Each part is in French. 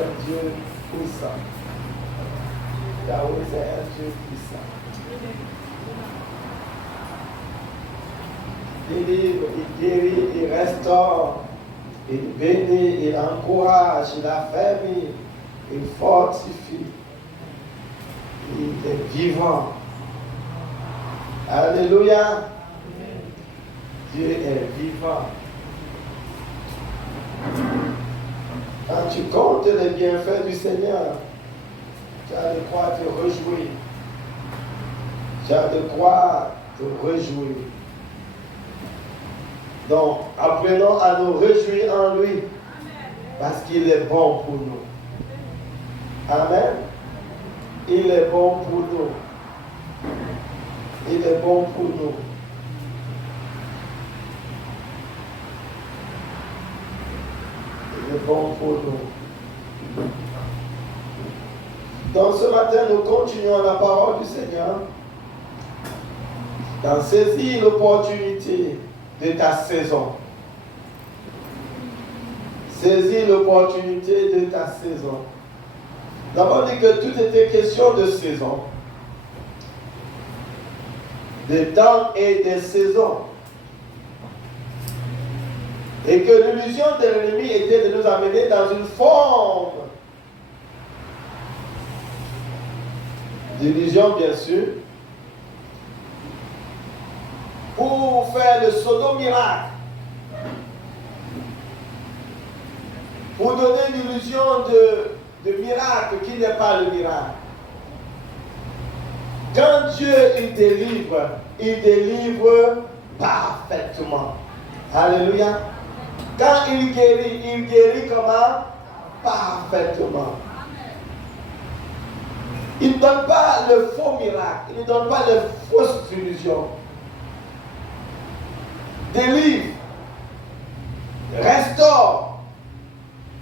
un Dieu puissant. Yahweh, c'est un Dieu puissant. Il livre, il guérit, il restaure, il bénit, il encourage, il affermit, il fortifie. Il est vivant. Alléluia. Dieu est vivant. Quand tu comptes les bienfaits du Seigneur, tu as de quoi te réjouir. Tu as de quoi te réjouir. Donc, apprenons à nous réjouir en lui, parce qu'il est bon pour nous. Amen. Il est bon pour nous. Il est bon pour nous. Il est bon pour nous. Donc ce matin, nous continuons la parole du Seigneur. Dans saisir l'opportunité de ta saison. Saisis l'opportunité de ta saison. Nous avons dit que tout était question de saison. De temps et de saison. Et que l'illusion de l'ennemi était de nous amener dans une forme d'illusion, bien sûr, pour faire le pseudo-miracle, pour donner l'illusion de miracle qui n'est pas le miracle. Quand Dieu il délivre parfaitement. Alléluia. Quand il guérit comment? Parfaitement. Il ne donne pas le faux miracle, il ne donne pas les fausses illusions. Délivre, restaure,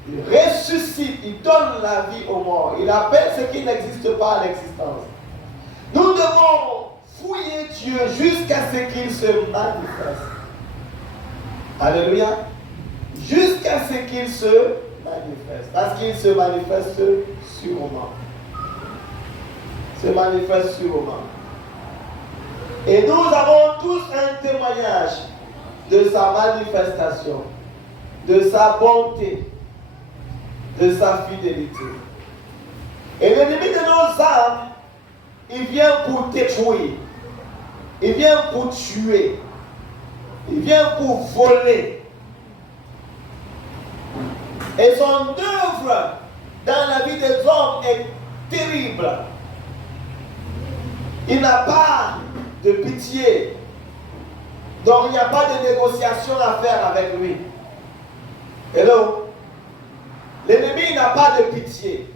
il ressuscite, il donne la vie aux morts, il appelle ce qui n'existe pas à l'existence. Nous devons fouiller Dieu jusqu'à ce qu'il se manifeste. Alléluia. Jusqu'à ce qu'il se manifeste. Parce qu'il se manifeste sûrement. Se manifeste sûrement. Et nous avons tous un témoignage de sa manifestation, de sa bonté, de sa fidélité. Et l'ennemi de nos âmes, il vient pour détruire, il vient pour tuer, il vient pour voler. Et son œuvre dans la vie des hommes est terrible. Il n'a pas de pitié. Donc il n'y a pas de négociation à faire avec lui. Hello? L'ennemi n'a pas de pitié.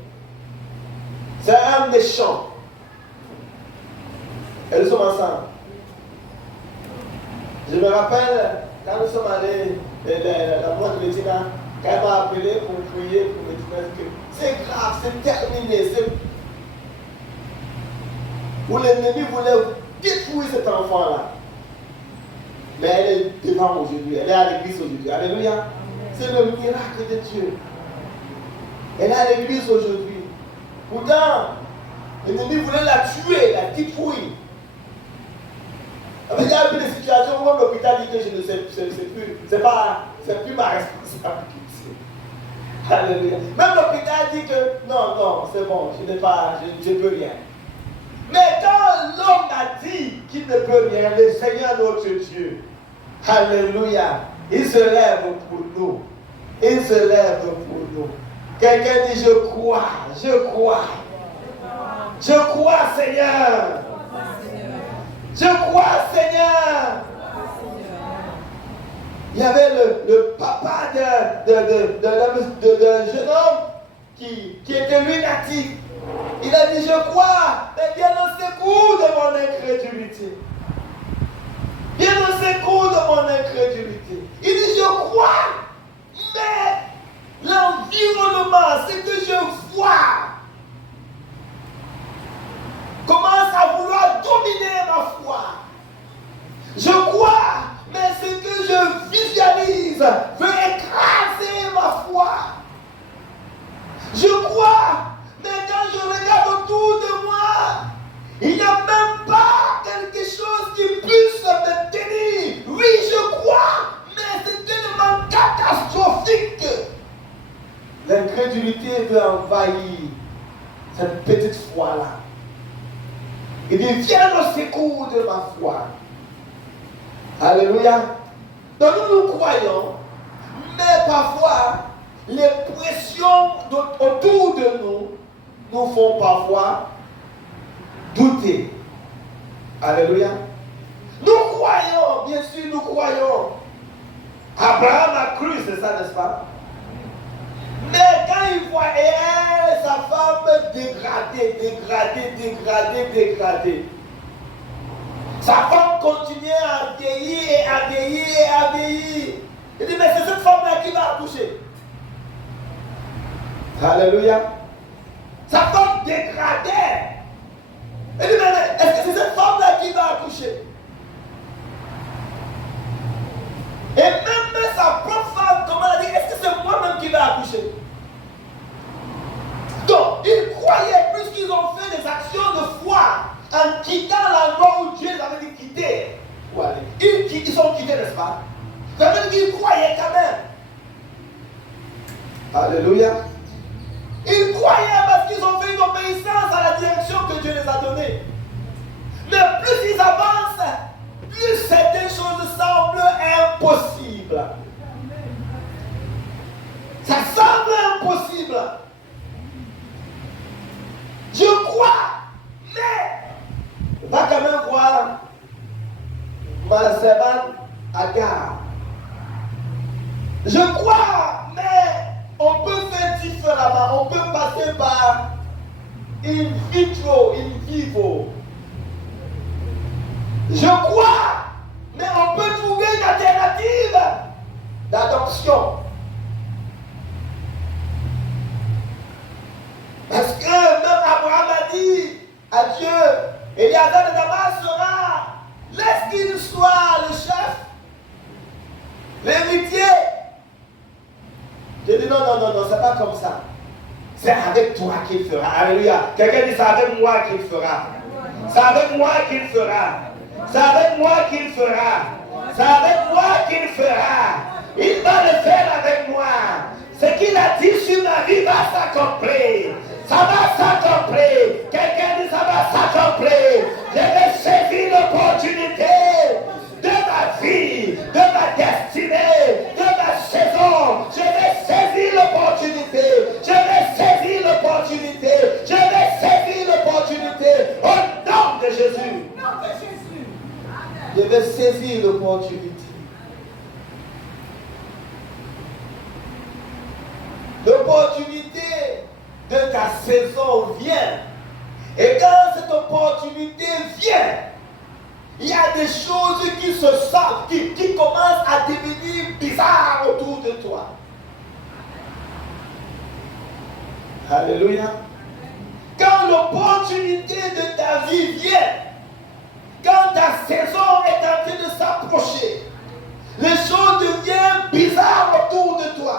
C'est un méchant. Et nous sommes ensemble. Je me rappelle, quand nous sommes allés, la moitié de Médina, quand elle m'a appelé pour prier, pour me dire que c'est grave, c'est terminé. Où l'ennemi voulait détruire cet enfant-là. Mais elle est devant aujourd'hui, elle est à l'église aujourd'hui. Alléluia. C'est le miracle de Dieu. Elle est à l'église aujourd'hui. Pourtant, l'ennemi voulait la tuer, la détruire. Il y a eu des situations où l'hôpital dit que je ne sais plus, c'est plus ma responsabilité. Alléluia. Même l'hôpital dit que non, c'est bon, je ne peux rien. Mais quand l'homme a dit qu'il ne peut rien, le Seigneur notre Dieu, alléluia, il se lève pour nous. Il se lève pour nous. Quelqu'un dit, je crois. Je crois, Seigneur. Je crois, Seigneur. Il y avait le papa d'un jeune homme qui était lunatique. Il a dit, je crois, mais viens au secours de mon incrédulité. Viens au secours de mon incrédulité. Il dit, je crois, mais l'environnement, ce que je vois, commence à vouloir dominer ma foi. Je crois, mais ce que je visualise veut écraser ma foi. Je Il dit, viens au secours de ma foi. Alléluia. Donc nous croyons, mais parfois, les pressions autour de nous font parfois douter. Alléluia. Nous croyons, bien sûr, nous croyons. Abraham a cru, c'est ça, n'est-ce pas? Mais quand il voit sa femme dégradée, sa femme continuait à vieillir. Il dit, mais c'est cette femme-là qui va accoucher. Alléluia. Sa femme dégradée. Il dit, mais est-ce que c'est cette femme-là qui va accoucher? Et même sa propre femme, comment elle a dit, est-ce que c'est moi-même qui vais accoucher? Donc, ils croyaient, puisqu'ils ont fait des actions de foi en quittant l'endroit où Dieu les avait dit quitter. Ils sont quittés, n'est-ce pas? Ça veut dire qu'ils croyaient quand même. Alléluia. Ils croyaient parce qu'ils ont fait une obéissance à la direction que Dieu les a donnée. Mais plus ils avancent, plus certaines choses semblent impossibles. Ça semble impossible. Je crois, mais va quand même voir ma servante Agar. Je crois, mais on peut faire différemment. On peut passer par in vitro, in vivo. Je crois, mais on peut trouver une alternative d'adoption. Parce que même Abraham a dit à Dieu, Éléazar de Damas sera, laisse qu'il soit le chef, l'héritier. J'ai dit non, c'est pas comme ça. C'est avec toi qu'il fera. Alléluia. Quelqu'un dit c'est avec moi qu'il fera. C'est avec moi qu'il fera. C'est avec moi qu'il fera. C'est avec moi qu'il fera. Il va le faire avec moi. Ce qu'il a dit sur ma vie va s'accomplir. Ça va s'accomplir. Quelqu'un dit ça va s'accomplir. Je vais saisir l'opportunité de ma vie, de ma destinée, de ma saison. Je vais saisir l'opportunité. Je vais saisir l'opportunité. Je vais saisir l'opportunité. Au nom de Jésus. Je vais saisir l'opportunité. L'opportunité de ta saison vient. Et quand cette opportunité vient, il y a des choses qui se sentent, qui commencent à devenir bizarres autour de toi. Alléluia. Quand l'opportunité de ta vie vient, quand ta saison est en train de s'approcher, les choses deviennent bizarres autour de toi.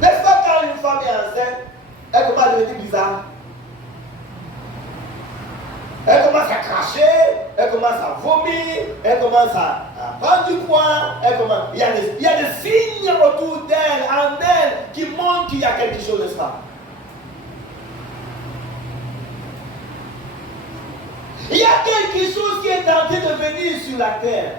N'est-ce pas quand une femme est enceinte, elle commence à devenir bizarre? Elle commence à cracher, elle commence à vomir, elle commence à prendre du poids, il y a des signes autour d'elle, en elle, qui montrent qu'il y a quelque chose de ça. Il y a quelque chose qui est en train de venir sur la terre.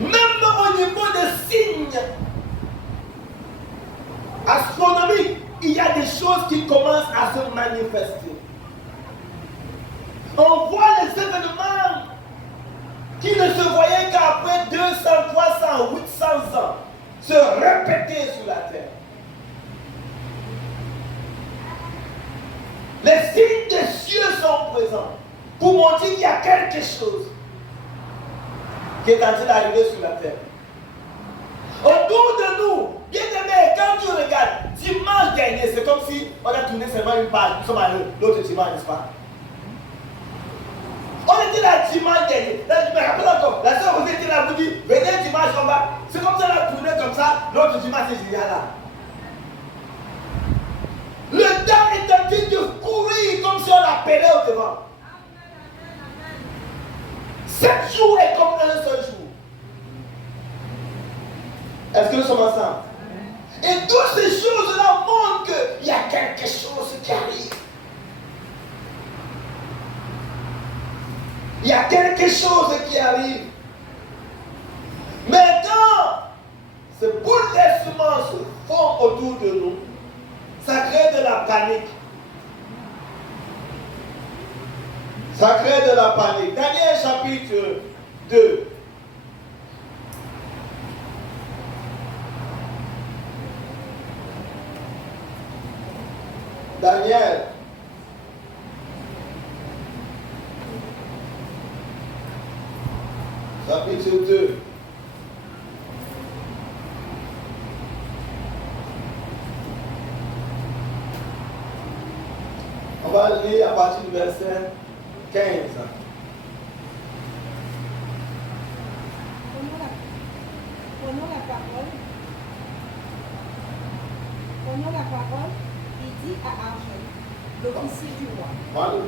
Même au niveau des signes astronomiques, il y a des choses qui commencent à se manifester. On voit les événements qui ne se voyaient qu'après 200, 300, 800 ans se répéter sur la terre. Les signes des cieux sont présents pour montrer qu'il y a quelque chose qui est en train d'arriver sur la terre. Autour de nous, bien aimé, quand tu regardes, dimanche dernier, c'est comme si on a tourné seulement une page, nous sommes allés l'autre dimanche, n'est-ce pas? On était là dimanche dernier. Là, je me rappelle encore, la soeur vous était là, vous dit, venez dimanche, on va. C'est comme si on a tourné comme ça, l'autre dimanche, c'est là. Le temps est en train de courir comme si on l'appelait au devant. 7 jours est comme un seul jour. Est-ce que nous sommes ensemble? Et toutes ces choses-là montrent qu'il y a quelque chose qui arrive. Il y a quelque chose qui arrive. Maintenant, ce bouleversement se forme autour de nous. Ça crée de la panique. Ça crée de la panique. Daniel chapitre 2. Daniel. Chapitre 2. On va lire à partir du verset 15. Prenons la parole, il dit à Argel, l'officier du roi. Pardon.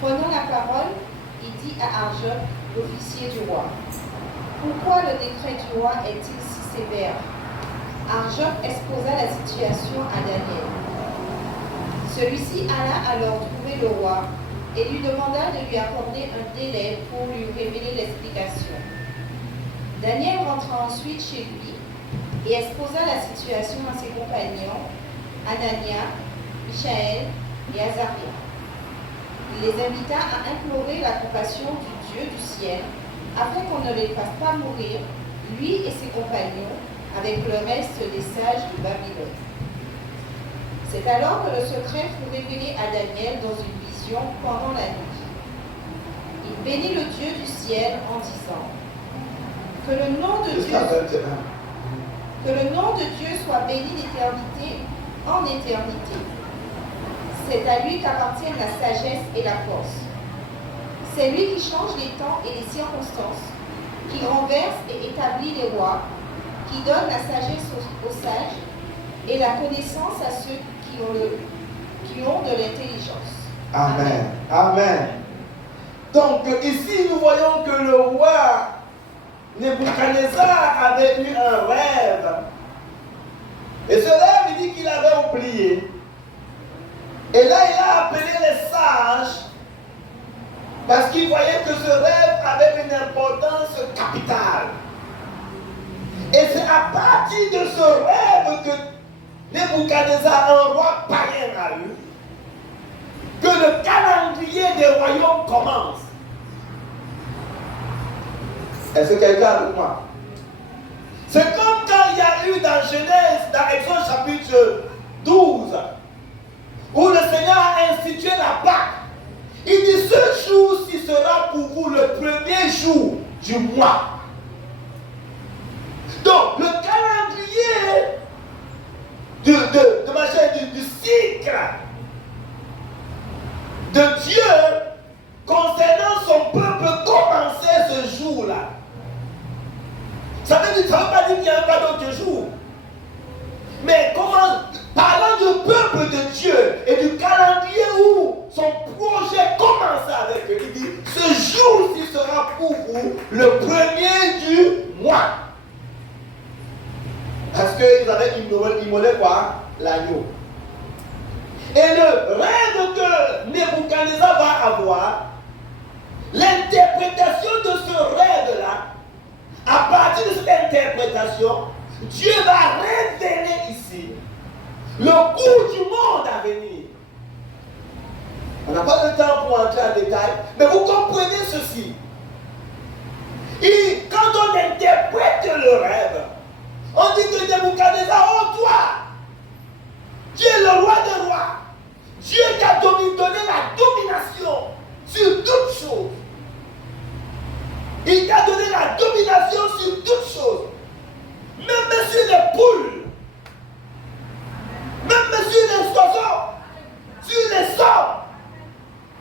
Prenant la parole, il dit à Argel, l'officier du roi, pourquoi le décret du roi est-il si sévère? Argel exposa la situation à Daniel. Celui-ci alla alors trouver le roi et lui demanda de lui accorder un délai pour lui révéler l'explication. Daniel rentra ensuite chez lui et exposa la situation à ses compagnons, Anania, Michaël et Azaria. Il les invita à implorer la compassion du Dieu du ciel, afin qu'on ne les fasse pas mourir, lui et ses compagnons, avec le reste des sages de Babylone. C'est alors que le secret fut révélé à Daniel dans une vision pendant la nuit. Il bénit le Dieu du ciel en disant que le nom de Dieu soit béni d'éternité en éternité. C'est à lui qu'appartiennent la sagesse et la force. C'est lui qui change les temps et les circonstances, qui renverse et établit les rois, qui donne la sagesse aux sages et la connaissance à ceux qui ont de l'intelligence. Amen. Amen. Donc ici, nous voyons que le roi Nebuchadnezzar avait eu un rêve. Et ce rêve, il dit qu'il avait oublié. Et là, il a appelé les sages parce qu'il voyait que ce rêve avait une importance capitale. Et c'est à partir de ce rêve que Nebuchadnezzar, un roi païen, a eu, que le calendrier des royaumes commence. Est-ce que quelqu'un est avec moi? C'est comme quand il y a eu dans Genèse, dans Exode chapitre 12, où le Seigneur a institué la Pâque. Il dit, ce jour-ci sera pour vous le premier jour du mois. Donc, le calendrier du cycle de Dieu concernant son peuple commençait ce jour-là. Ça veut dire, ça ne veut pas dire qu'il n'y a pas d'autre jour. Mais comment, parlant du peuple de Dieu et du calendrier où son projet commençait avec eux, il dit, ce jour-ci sera pour vous le premier du mois. Parce qu'ils avaient immolé quoi? L'agneau. Et le rêve que Nebuchadnezzar va avoir, l'interprétation de ce rêve-là, à partir de cette interprétation, Dieu va révéler ici le cours du monde à venir. On n'a pas le temps pour entrer en détail, mais vous comprenez ceci. Et quand on interprète le rêve, on dit que Nebuchadnezzar, oh toi, tu es le roi des rois. Dieu t'a donné la domination sur toutes choses. Il t'a donné la domination sur toutes choses. Même sur les poules. Même sur les oiseaux. Sur les hommes.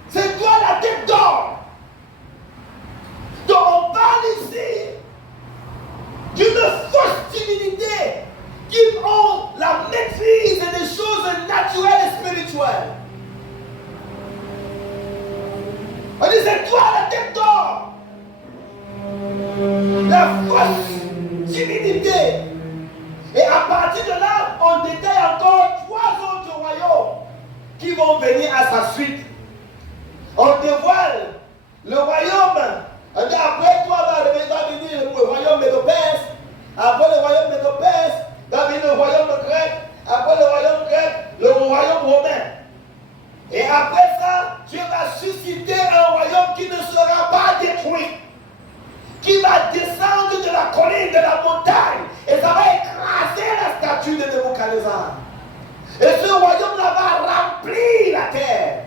C'est toi la tête d'or. Donc on parle ici possibilité. Et à partir de là, on détaille encore 3 autres royaumes qui vont venir à sa suite. On dévoile le royaume. On dit après toi va venir le royaume Médo-Perse. Après le royaume Médo-Perse, va venir le royaume grec. Après le royaume grec, le royaume romain. Et après ça, Dieu va susciter un royaume qui ne sera pas détruit, qui va descendre de la colline, de la montagne, et ça va écraser la statue de Nebuchadnezzar. Et ce royaume-là va remplir la terre.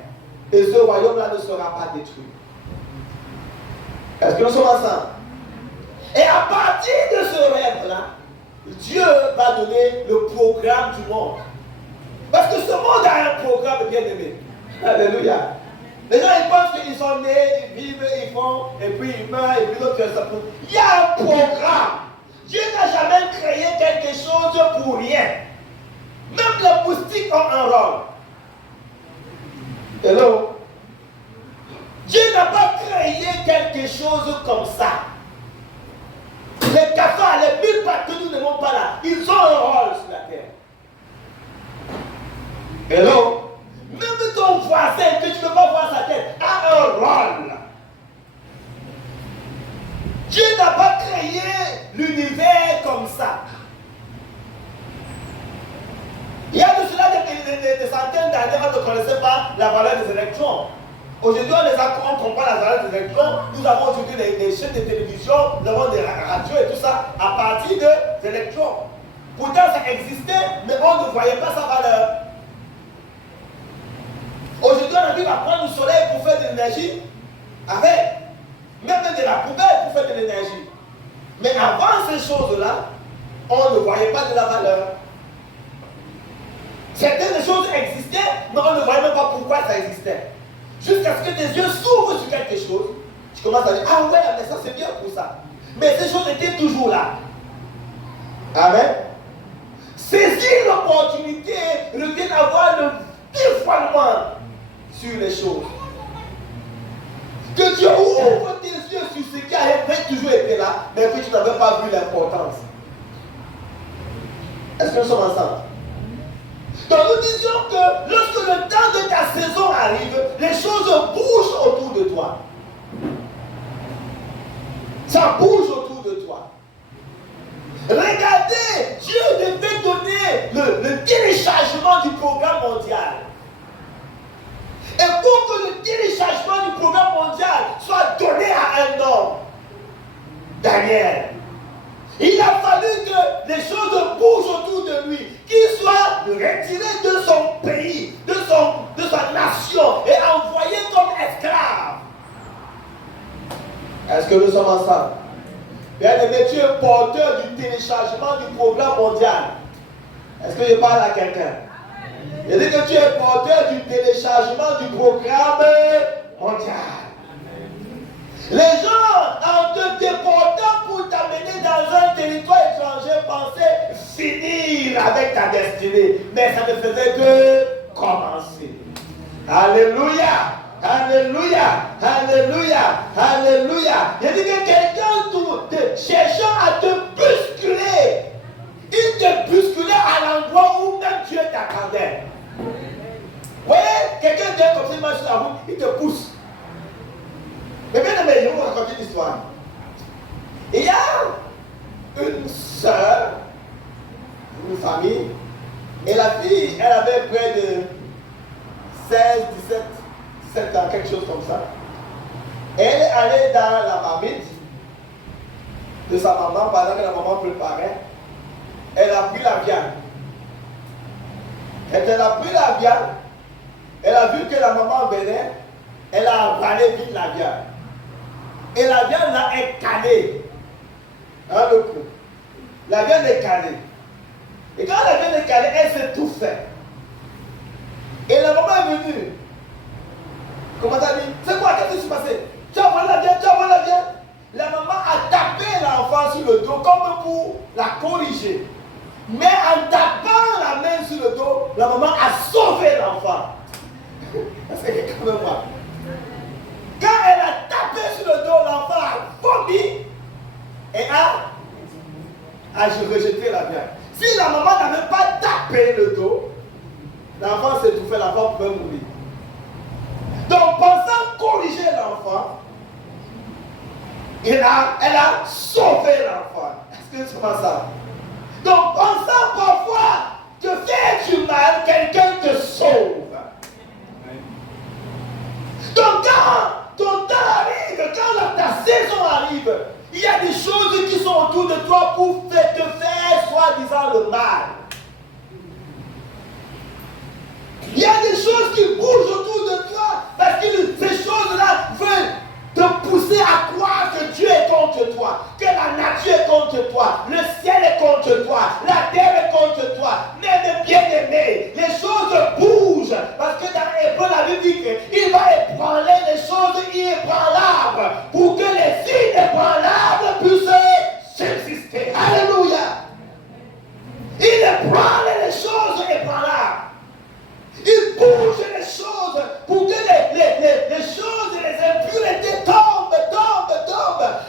Et ce royaume-là ne sera pas détruit. Est-ce que nous sommes ensemble? Et à partir de ce rêve-là, Dieu va donner le programme du monde. Parce que ce monde a un programme bien aimé. Alléluia. Les gens ils pensent qu'ils sont nés, ils vivent, ils font, et puis ils meurent, et puis l'autre fait ça pour. Il y a un programme. Dieu n'a jamais créé quelque chose pour rien. Même les moustiques ont un rôle. Hello? Dieu n'a pas créé quelque chose comme ça. Les cafards, les 1000 pattes que nous n'aimons pas là, ils ont un rôle sur la terre. Hello? Même ton voisin que tu ne peux pas voir sa tête a un rôle. Dieu n'a pas créé l'univers comme ça. Il y a de cela des centaines d'années, on ne connaissait pas la valeur des électrons. Aujourd'hui, on comprend la valeur des électrons. Nous avons aujourd'hui des chaînes de télévision, nous avons des radios et tout ça à partir des électrons. Pourtant, ça existait, mais on ne voyait pas sa valeur. Aujourd'hui, on arrive à prendre du soleil pour faire de l'énergie avec, même de la poubelle pour faire de l'énergie. Mais avant ces choses-là, on ne voyait pas de la valeur. Certaines choses existaient, mais on ne voyait même pas pourquoi ça existait. Jusqu'à ce que tes yeux s'ouvrent sur quelque chose, tu commences à dire, ah ouais, mais ça c'est bien pour ça. Mais ces choses étaient toujours là. Amen. Saisir l'opportunité, reviens avoir le dévoilement sur les choses. Que Dieu ouvre tes yeux sur ce qui a toujours été là, mais que tu n'avais pas vu l'importance. Est-ce que nous sommes ensemble? Donc nous disions que lorsque le temps de ta saison arrive, les choses bougent autour de toi. Ça bouge autour de toi. Regardez, Dieu devait donner le téléchargement du programme mondial. Et pour que le téléchargement du programme mondial soit donné à un homme, Daniel, il a fallu que les choses bougent autour de lui, qu'il soit retiré de son pays, de sa nation et envoyé comme esclave. Est-ce que nous sommes ensemble? Bien-aimé, tu es porteur du téléchargement du programme mondial. Est-ce que je parle à quelqu'un? Je dis que tu es porteur du téléchargement du programme mondial. Les gens, en te déportant pour t'amener dans un territoire étranger, pensaient finir avec ta destinée. Mais ça ne faisait que commencer. Alléluia! Alléluia! Alléluia! Alléluia! Je dis que quelqu'un cherchant à te bousculer, il te bousculait à l'endroit où même Dieu t'attendait. Vous voyez, quelqu'un vient comme ça, il marche sur la route, il te pousse. Mais bien aimé, je vais vous raconter une histoire. Il y a une soeur, une famille, et la fille, elle avait près de 16, 17 ans, quelque chose comme ça. Elle est allée dans la marmite de sa maman pendant que la maman préparait. Elle a pris la viande. Quand elle a pris la viande, elle a vu que la maman venait, elle a avalé vite la viande. Et la viande là est calée. Hein, le coup. La viande est calée. Et quand la viande est calée, elle s'étouffait. Et la maman est venue. Comment t'as dit? C'est quoi? Qu'est-ce qui s'est passé? Tu as volé la viande, tu as volé la viande. La maman a tapé l'enfant sur le dos comme pour la corriger. Mais en tapant la main sur le dos, la maman a sauvé l'enfant. C'est quelqu'un de moi. Quand elle a tapé sur le dos, l'enfant a vomi et a à rejeter la viande. Si la maman n'avait pas tapé le dos, l'enfant s'étouffait, l'enfant pouvait mourir. Donc, pensant corriger l'enfant, elle a sauvé l'enfant. Est-ce que c'est pas ça? Donc, pensant parfois te faire du mal, quelqu'un te sauve. Donc, quand ton temps arrive, quand ta saison arrive, il y a des choses qui sont autour de toi pour te faire soi-disant le mal. Il y a des choses qui bougent autour de toi parce que ces choses-là veulent te pousser à croire que Dieu est contre toi, que la nature est contre toi, le ciel est contre toi, la terre est contre toi. Mais mes bien-aimés, les choses bougent parce que dans Hébreu, la Bible dit qu'il va ébranler les choses inébranlables pour que les inébranlables puissent subsister. Alléluia! Il ébranle les choses ébranlables. Il bouge les choses pour que les choses, les impuretés tombent,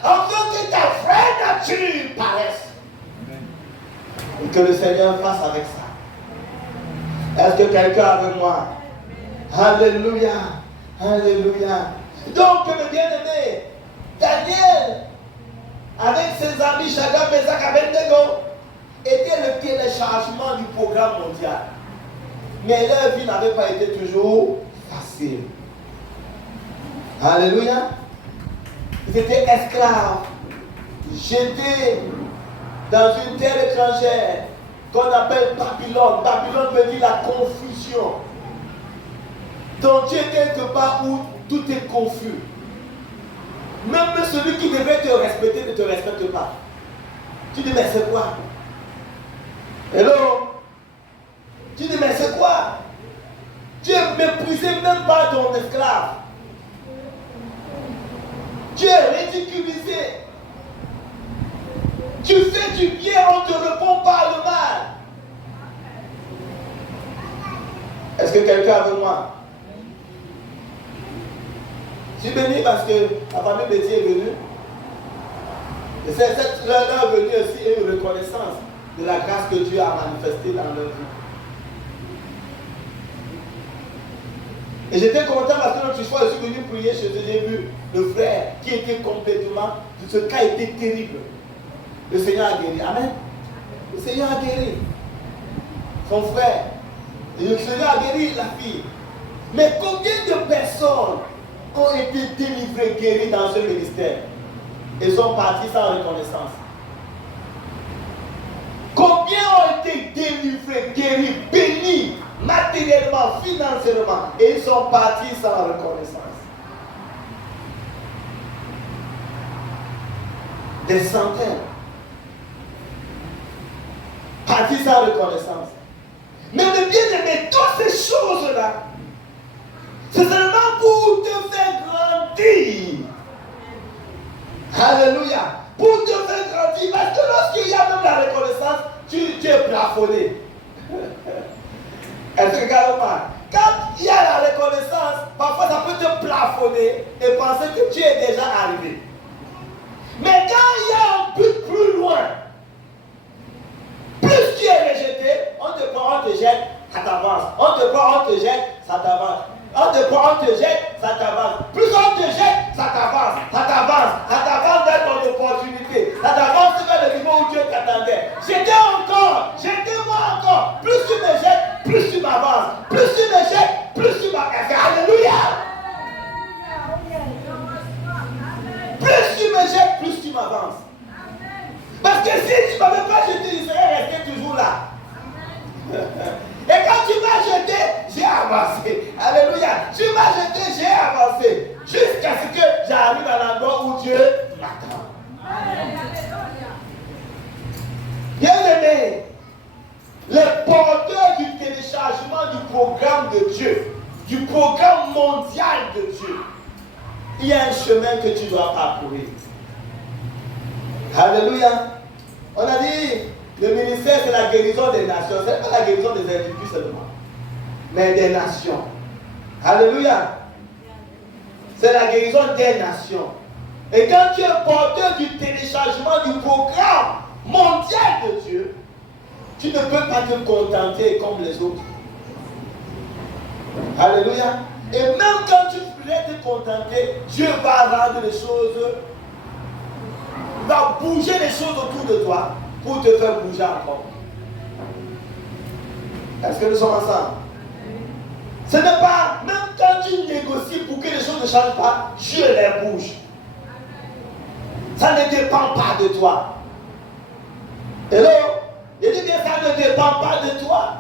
afin que ta vraie nature paraisse. Et que le Seigneur fasse avec ça. Est-ce que quelqu'un est avec moi? Alléluia, alléluia. Donc, mes bien-aimés, Daniel, avec ses amis, Shadrach, Meshach, Abednego, était le téléchargement du programme mondial. Mais leur vie n'avait pas été toujours facile. Alléluia. Ils étaient esclaves, jetés dans une terre étrangère qu'on appelle Babylone. Babylone veut dire la confusion. Donc tu es quelque part où tout est confus. Même celui qui devait te respecter ne te respecte pas. Tu dis, mais c'est quoi? Hello? Tu dis, mais c'est quoi? Tu es méprisé même par ton esclave. Tu es ridiculisé. Tu fais du bien, on te répond par le mal. Est-ce que quelqu'un est avec moi? Je suis béni parce que la famille Betty est venue. Et leur venue aussi est une reconnaissance de la grâce que Dieu a manifestée dans leur vie. Et j'étais content parce que l'autre fois, je suis venu prier chez eux, j'ai vu le frère qui était complètement, ce cas était terrible. Le Seigneur a guéri. Amen. Le Seigneur a guéri son frère. Et le Seigneur a guéri la fille. Mais combien de personnes ont été délivrées, guéries dans ce ministère et sont partis sans reconnaissance? Combien ont été délivrés, guéris, bénis matériellement, financièrement, et ils sont partis sans reconnaissance? Des centaines partis sans reconnaissance. Mais le bien-aimé, toutes ces choses-là, c'est seulement pour te faire grandir. Alléluia. Pour te faire grandir. Parce que lorsqu'il y a même la reconnaissance, tu es plafonné. Est-ce que regarde-moi? Quand il y a la reconnaissance, parfois ça peut te plafonner et penser que tu es déjà arrivé. Mais quand il y a un but plus loin, plus tu es rejeté, on te prend, on te jette, ça t'avance. On te prend, on te jette, ça t'avance. On te prend, on te jette, ça t'avance. Plus on te jette, ça t'avance. Ça t'avance. Ça t'avance dans ton opportunité. Ça t'avance vers le niveau où Dieu t'attendait. Jetez-moi encore. Plus tu me jettes, plus tu m'avances. Plus tu me jettes, plus tu m'avances. Alléluia. Plus tu me jettes, plus tu m'avances. Parce que si tu ne m'avais pas jeté, il serait resté toujours là. Et quand tu m'as jeté, j'ai avancé. Alléluia. Tu m'as jeté, j'ai avancé. Jusqu'à ce que j'arrive à l'endroit où Dieu m'attend. Bien-aimé, les porteurs du téléchargement du programme de Dieu, du programme mondial de Dieu, il y a un chemin que tu dois parcourir. Alléluia. On a dit, le ministère c'est la guérison des nations. Ce n'est pas la guérison des individus seulement, mais des nations. Alléluia. C'est la guérison des nations. Et quand tu es porteur du téléchargement du programme mondial Tu ne peux pas te contenter comme les autres. Alléluia. Et même quand tu voulais te contenter, Dieu va rendre les choses, va bouger les choses autour de toi pour te faire bouger encore. Est-ce que nous sommes ensemble? Ce n'est pas, même quand tu négocies pour que les choses ne changent pas, Dieu les bouge. Ça ne dépend pas de toi. Hello? Je dis bien, ça ne dépend pas de toi.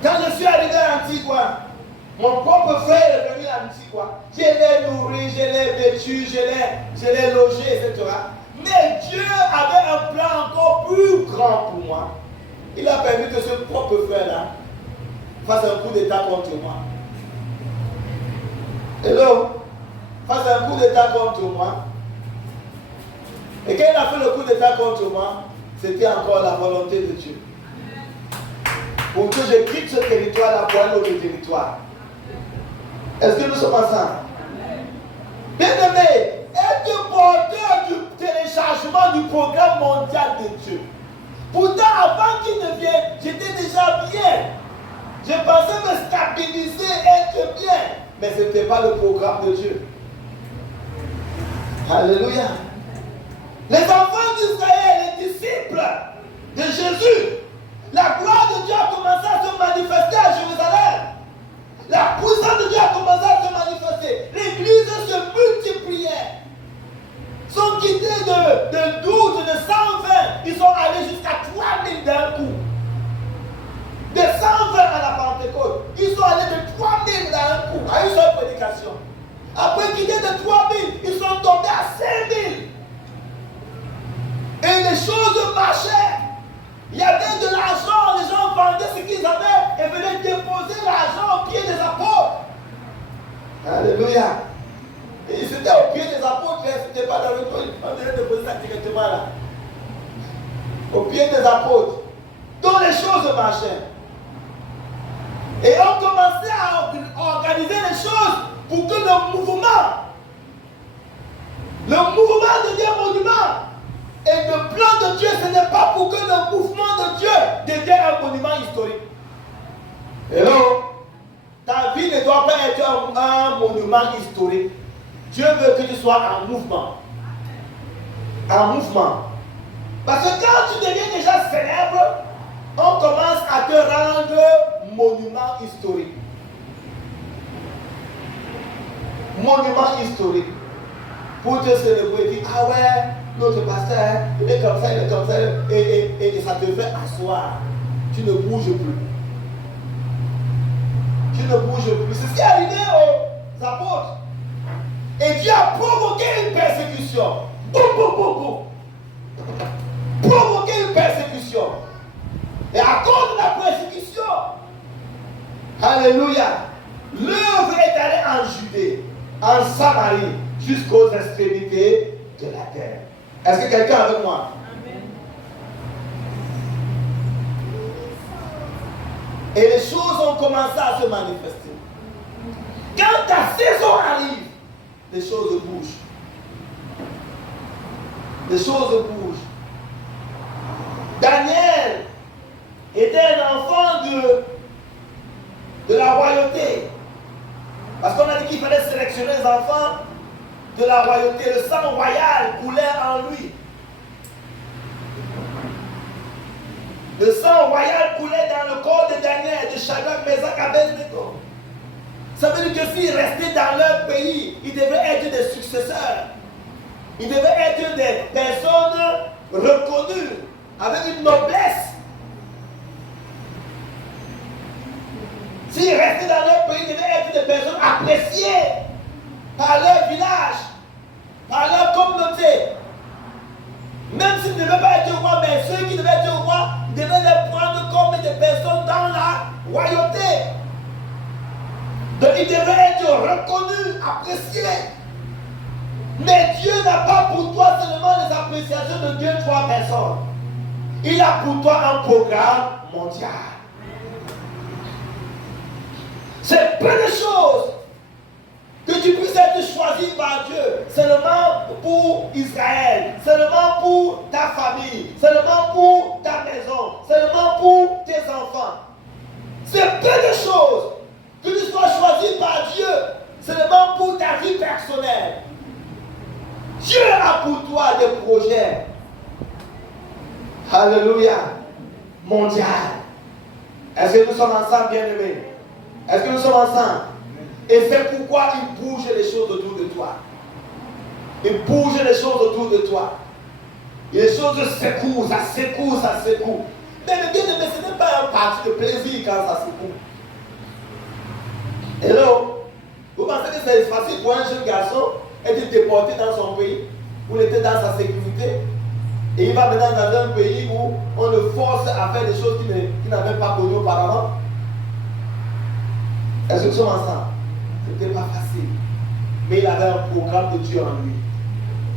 Quand je suis arrivé à Antigua, mon propre frère est venu à Antigua. Je l'ai nourri, je l'ai vêtu, je l'ai logé, etc. Mais Dieu avait un plan encore plus grand pour moi. Il a permis que ce propre frère-là fasse un coup d'état contre moi. Hello? Fasse un coup d'état contre moi. Et quand il a fait le coup d'état contre moi, c'était encore la volonté de Dieu. Pour que je quitte ce territoire-là pour un autre territoire. Est-ce que nous sommes ensemble? Bien-aimé, être porteur du téléchargement du programme mondial de Dieu. Pourtant, avant qu'il ne vienne, j'étais déjà bien. Je pensais me stabiliser, être bien. Mais ce n'était pas le programme de Dieu. Alléluia. Les enfants d'Israël, les disciples de Jésus, la gloire de Dieu a commencé à se manifester à Jérusalem. La puissance de Dieu a commencé à se manifester. L'église se multipliait. Ils sont quittés de 12, de 120. Ils sont allés jusqu'à 3000 d'un coup. De 120 à la Pentecôte. Ils sont allés de 3000 d'un coup, à une seule prédication. Après quitter de 3000, ils sont tombés à 5000. Et les choses marchaient. Il y avait de l'argent, les gens vendaient ce qu'ils avaient et venaient déposer l'argent au pied des apôtres. Alléluia. Et c'était au pied des apôtres, c'était pas dans le truc. On devait déposer ça directement là. Au pied des apôtres. Donc les choses marchaient. Et on commençait à organiser les choses pour que le mouvement devienne monument. Et le plan de Dieu, ce n'est pas pour que le mouvement de Dieu devienne un monument historique. Hello? Ta vie ne doit pas être un monument historique. Dieu veut que tu sois en mouvement. En mouvement. Parce que quand tu deviens déjà célèbre, on commence à te rendre monument historique. Monument historique. Pour te célébrer, dire, ah ouais, notre pasteur, il est comme ça, et ça te fait asseoir. Tu ne bouges plus. Tu ne bouges plus. C'est ce qui est arrivé aux apôtres. Et Dieu a provoqué une persécution. Boum, boum, boum, boum. Provoqué une persécution. Et à cause de la persécution, alléluia, l'œuvre est allée en Judée, en Samarie, jusqu'aux extrémités de la terre. Est-ce que quelqu'un est avec moi? Amen. Et les choses ont commencé à se manifester. Quand ta saison arrive, les choses bougent. Les choses bougent. Daniel était un enfant de la royauté. Parce qu'on a dit qu'il fallait sélectionner les enfants de la royauté. Le sang royal coulait en lui. Le sang royal coulait dans le corps de Daniel, de Shadrach, Meshach, Abednego. Ça veut dire que s'ils restaient dans leur pays, ils devaient être des successeurs. Ils devaient être des personnes reconnues, avec une noblesse. S'ils restaient dans leur pays, ils devaient être des personnes appréciées par leur village, par leur communauté. Même s'ils ne devaient pas être rois, mais ceux qui devaient être rois, ils devaient les prendre comme des personnes dans la royauté. Donc ils devaient être reconnus, appréciés. Mais Dieu n'a pas pour toi seulement les appréciations de 2-3 personnes. Il a pour toi un programme mondial. C'est peu de choses que tu puisses être choisi par Dieu seulement pour Israël, seulement pour ta famille, seulement pour Alléluia. Mondial. Est-ce que nous sommes ensemble, bien-aimés? Est-ce que nous sommes ensemble? Et c'est pourquoi il bouge les choses autour de toi. Il bouge les choses autour de toi. Et les choses secouent, ça secoue, ça secoue. Mais bien-aimé, ce n'est pas un parti de plaisir quand ça secoue. Hello? Vous pensez que c'est facile pour un jeune garçon être déporté dans son pays, où il était dans sa sécurité, et il va maintenant dans un pays où on le force à faire des choses qu'il n'avait pas connues auparavant? Est-ce que nous sommes ensemble? Ce n'était pas facile. Mais il avait un programme de Dieu en lui.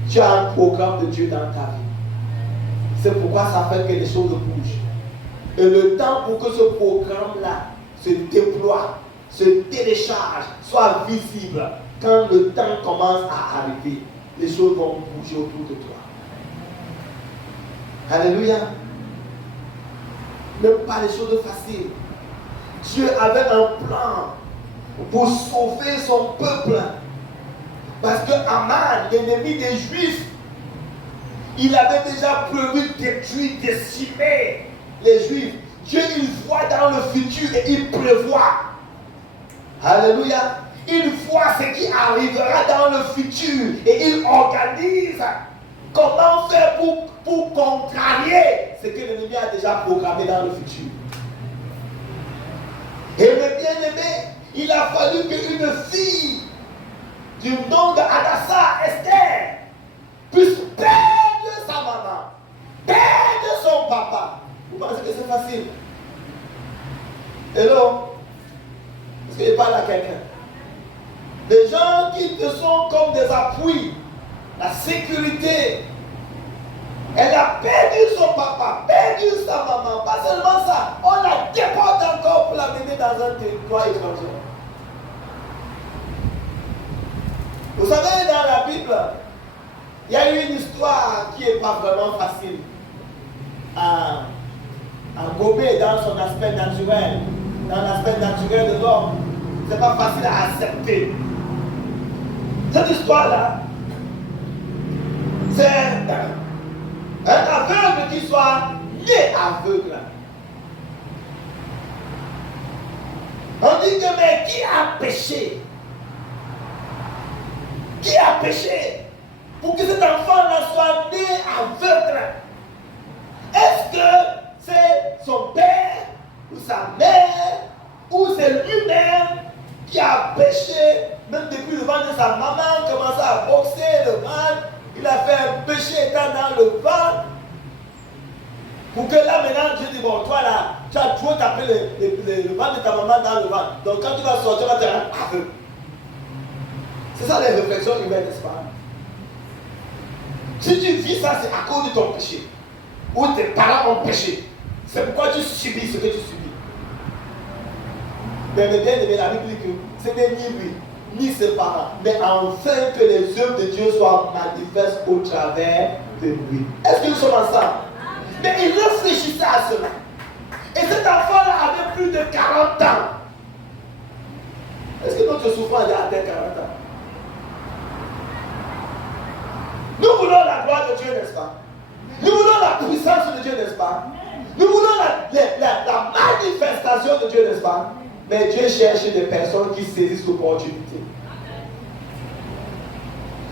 Tu as un programme de Dieu dans ta vie. C'est pourquoi ça fait que les choses bougent. Et le temps pour que ce programme-là se déploie, se télécharge, soit visible, quand le temps commence à arriver, les choses vont bouger autour de toi. Alléluia. Même pas les choses faciles. Dieu avait un plan pour sauver son peuple. Parce que Aman, l'ennemi des Juifs, il avait déjà prévu détruire, décimer les Juifs. Dieu, il voit dans le futur et il prévoit. Alléluia. Il voit ce qui arrivera dans le futur et il organise comment faire pour contrarier ce que l'ennemi a déjà programmé dans le futur. Et le bien-aimé, il a fallu qu'une fille du nom de Hadassah, Esther, puisse perdre sa maman, perdre son papa. Vous pensez que c'est facile? Hello? Est-ce qu'il parle à quelqu'un? Des gens qui te sont comme des appuis, la sécurité. Elle a perdu son papa, perdu sa maman. Pas seulement ça, on la déporte encore pour la mener dans un territoire étranger. Vous savez, dans la Bible, il y a eu une histoire qui n'est pas vraiment facile à gober dans son aspect naturel, dans l'aspect naturel de l'homme. Ce n'est pas facile à accepter. Cette histoire-là, c'est un aveugle qui soit né aveugle. On dit que, mais qui a péché? Qui a péché pour que cet enfant-là soit né aveugle? Est-ce que c'est son père ou sa mère ou c'est lui-même qui a péché? Même depuis le ventre de sa maman, commençait à boxer le ventre. Il a fait un péché étant dans le ventre. Pour que là maintenant, Dieu dit, bon, toi là, tu as toujours tapé le ventre de ta maman dans le ventre. Donc quand tu vas sortir, tu vas te rendre aveugle. C'est ça les réflexions humaines, n'est-ce pas? Si tu vis ça, c'est à cause de ton péché. Ou tes parents ont péché. C'est pourquoi tu subis ce que tu subis. Mais le bien aimé, la Bible dit que ce n'est ni lui, ni ses parents, mais enfin que les œuvres de Dieu soient manifestes au travers de lui. Est-ce que nous sommes ensemble? Mais il réfléchissait à cela. Et cet enfant-là avait plus de 40 ans. Est-ce que notre souffrance a atteint 40 ans? Nous voulons la gloire de Dieu, n'est-ce pas? Nous voulons la puissance de Dieu, n'est-ce pas? Nous voulons la manifestation de Dieu, n'est-ce pas? Mais Dieu cherche des personnes qui saisissent l'opportunité.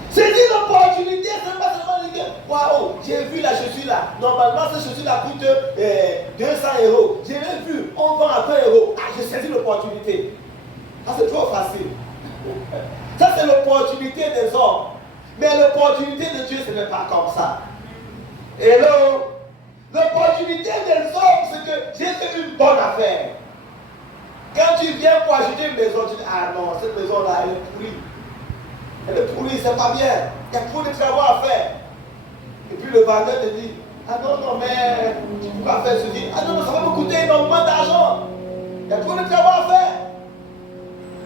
Saisir l'opportunité, ce n'est pas seulement dire, waouh, j'ai vu la chaussure là. Normalement, cette chaussure là coûte 200 €. J'ai même vu, on vend à 20 €. Ah, j'ai saisi l'opportunité. Ça, c'est trop facile. Ça, c'est l'opportunité des hommes. Mais l'opportunité de Dieu, ce n'est pas comme ça. Hello? L'opportunité des hommes, c'est que j'ai fait une bonne affaire. Quand tu viens pour acheter une maison, tu dis, ah non, cette maison-là, elle est pourrie. Elle est pourrie, c'est pas bien. Il y a trop de travaux à faire. Et puis le vendeur te dit, ah non, non, mais tu ne peux pas faire ceci. Ah non, non, ça va me coûter énormément d'argent. Il y a trop de travaux à faire.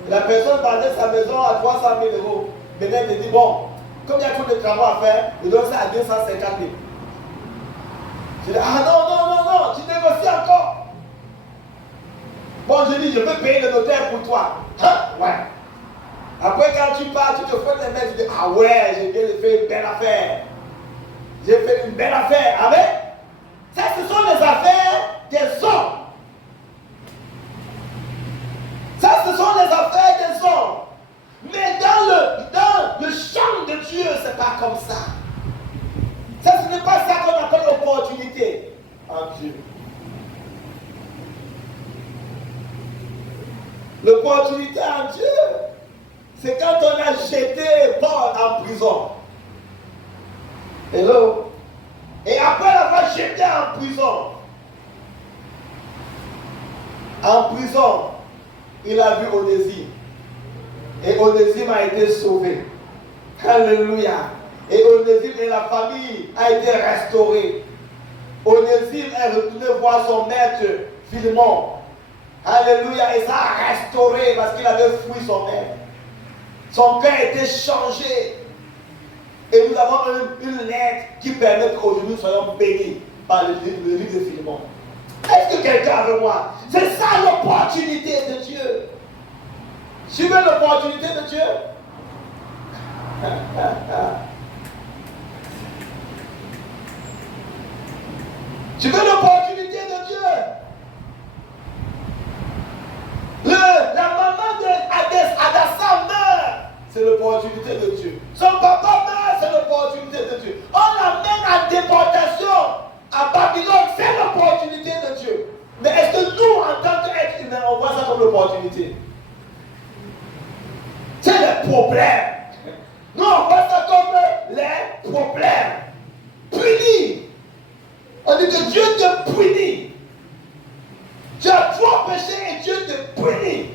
Et la personne vendait sa maison à 300 000 €. Maintenant, elle te dit, bon, comme il y a trop de travaux à faire, il donne ça à 250 000. Je dis, ah non, non, non, non, tu négocies encore. Bon, je dis, je peux payer le notaire pour toi. Hein? Ouais. Après, quand tu pars, tu te fais les mains, tu dis, ah ouais, j'ai bien fait une belle affaire. J'ai fait une belle affaire. Amen. Ça, L'opportunité en Dieu, c'est quand on a jeté Paul en prison. Hello? Et après l'avoir jeté en prison, il a vu Onésime. Et Onésime a été sauvé. Alléluia. Et Onésime et la famille a été restaurée. Onésime est retourné voir son maître Philémon. Alléluia. Et ça a restauré parce qu'il avait fui son maître. Son cœur a été changé. Et nous avons une lettre qui permet qu'aujourd'hui nous soyons bénis par le livre de Philémon. Est-ce que quelqu'un avec moi? C'est ça l'opportunité de Dieu. Tu veux l'opportunité de Dieu? Tu veux l'opportunité de Dieu? La maman d'Adassa meurt, c'est l'opportunité de Dieu. Son papa meurt, c'est l'opportunité de Dieu. On l'amène à déportation à Babylone, c'est l'opportunité de Dieu. Mais est-ce que nous, en tant qu'êtres humains, on voit ça comme l'opportunité? C'est le problème. Nous, on voit ça comme les problèmes. Puni. On dit que Dieu te punit. Tu as trop péché et Dieu te punit.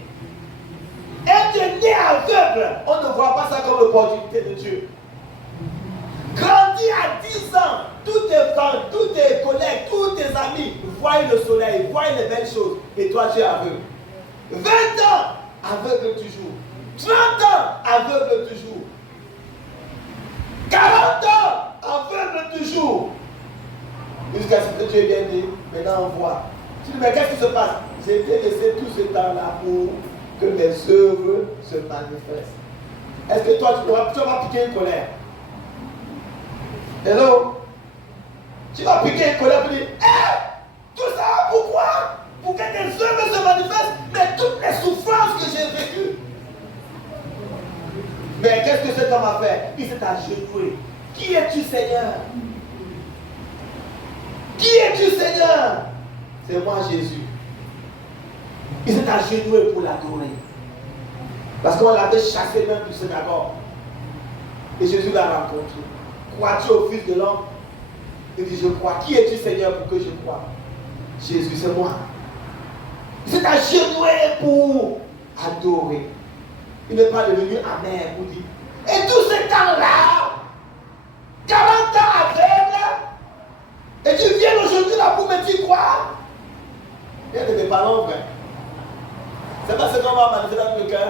Être né aveugle, on ne voit pas ça comme l'opportunité de Dieu. Grandir à 10 ans, tous tes parents, tous tes collègues, tous tes amis voient le soleil, voient les belles choses, et toi tu es aveugle. 20 ans, aveugle toujours. 30 ans, aveugle toujours. 40 ans, aveugle toujours. Jusqu'à ce que tu aies bien dit, maintenant on voit. Tu dis, mais qu'est-ce qui se passe? J'ai été laissé tout ce temps-là pour que mes œuvres se manifestent. Est-ce que toi, tu vas piquer une colère? Hello? Tu vas piquer une colère pour dire, tout ça, pourquoi? Pour que tes œuvres se manifestent, mais toutes les souffrances que j'ai vécues. Mais qu'est-ce que cet homme a fait? Il s'est agenouillé. Qui es-tu, Seigneur? Qui es-tu, Seigneur? C'est moi, Jésus. Il s'est agenouillé pour l'adorer. Parce qu'on l'avait chassé même du synagogue. Et Jésus l'a rencontré. Crois-tu au Fils de l'homme? Il dit, je crois. Qui es-tu, Seigneur, pour que je croie? Jésus, c'est moi. Il s'est agenouillé pour adorer. Il n'est pas devenu amer pour dire. Et tout ce temps-là, 40 ans aveugle, et tu viens aujourd'hui là pour me dire quoi? Il y a des parents vrais. C'est pas ce qu'on va manifester dans le cœur.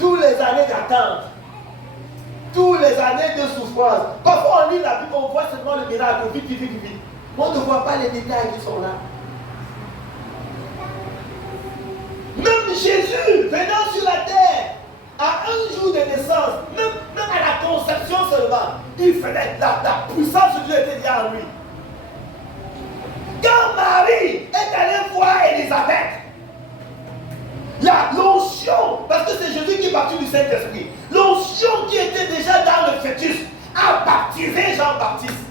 Toutes les années d'attente, toutes les années de souffrance. Parfois on lit la Bible, on voit seulement le miracle, vite. Mais on ne voit pas les détails qui sont là. Même Jésus, venant sur la terre, à un jour de naissance, même à la conception seulement, il faisait la puissance de Dieu était déjà en lui. Quand Marie est allée voir Élisabeth, l'onction, parce que c'est Jésus qui est parti du Saint-Esprit, l'onction qui était déjà dans le fœtus a baptisé Jean-Baptiste.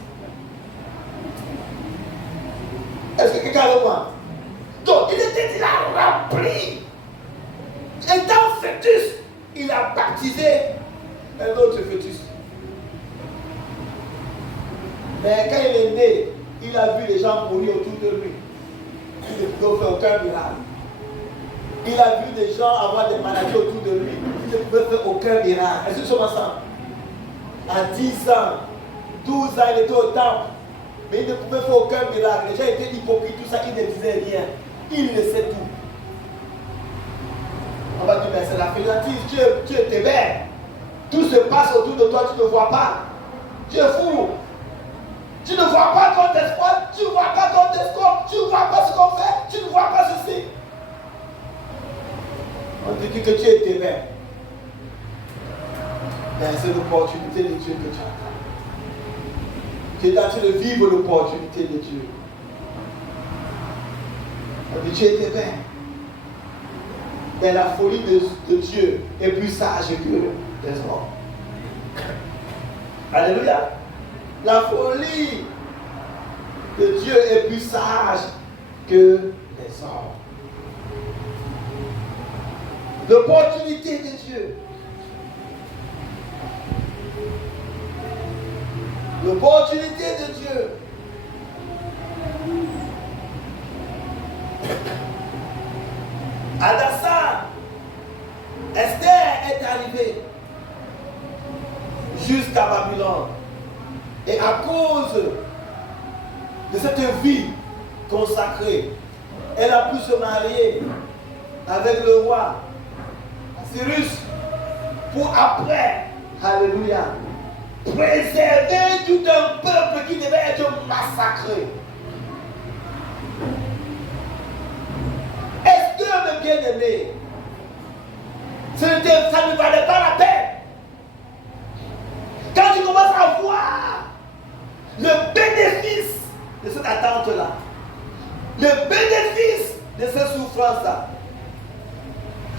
Est-ce que quelqu'un le voit? Donc il était déjà rempli. Et dans le fœtus, il a baptisé un autre fœtus. Mais quand il est né, il a vu les gens mourir autour de lui. Il ne pouvait faire aucun miracle. Il a vu des gens avoir des maladies autour de lui. Il ne pouvait faire aucun miracle. Est-ce que nous sommes ensemble? À 10 ans, 12 ans, il était au temple. Mais il ne pouvait faire aucun miracle. Les gens étaient hypocrites, tout ça, il ne disait rien. Il laissait tout. On va dire, mais c'est la fainéantise. Dieu était belle. Tout se passe autour de toi, tu ne vois pas. Tu es fou. Tu ne vois pas ton espoir, tu ne vois pas ton espoir, tu ne vois pas ce qu'on fait, tu ne vois pas ceci. On te dit que tu es téméraire. Mais c'est l'opportunité de Dieu que tu attends. Tu es en train de vivre l'opportunité de Dieu. On dit tu es téméraire. Mais la folie de Dieu est plus sage que les hommes. Alléluia. La folie de Dieu est plus sage que les hommes. L'opportunité de Dieu. L'opportunité de Dieu. Adassa, Esther est arrivée jusqu'à Babylone. Et à cause de cette vie consacrée, elle a pu se marier avec le roi Cyrus pour après, alléluia, préserver tout un peuple qui devait être massacré. Est-ce que, mes bien-aimés, ça ne valait pas la peine? Quand tu commences à voir le bénéfice de cette attente-là, le bénéfice de cette souffrance-là,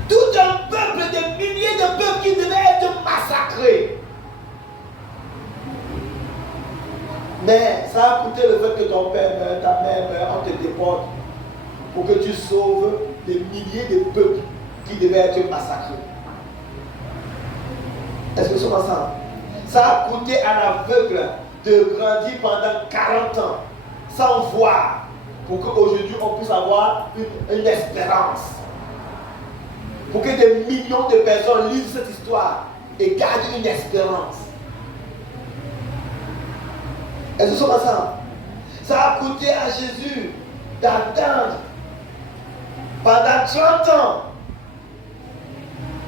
tout un peuple, des milliers de peuples qui devaient être massacrés. Mais ça a coûté le fait que ton père meurt, ta mère meurt, on te déporte pour que tu sauves des milliers de peuples qui devaient être massacrés. Est-ce que c'est ensemble? Ça a coûté à l'aveugle de grandir pendant 40 ans sans voir pour qu'aujourd'hui on puisse avoir une espérance. Pour que des millions de personnes lisent cette histoire et gardent une espérance. Est-ce que c'est ensemble? Ça a coûté à Jésus d'attendre pendant 30 ans,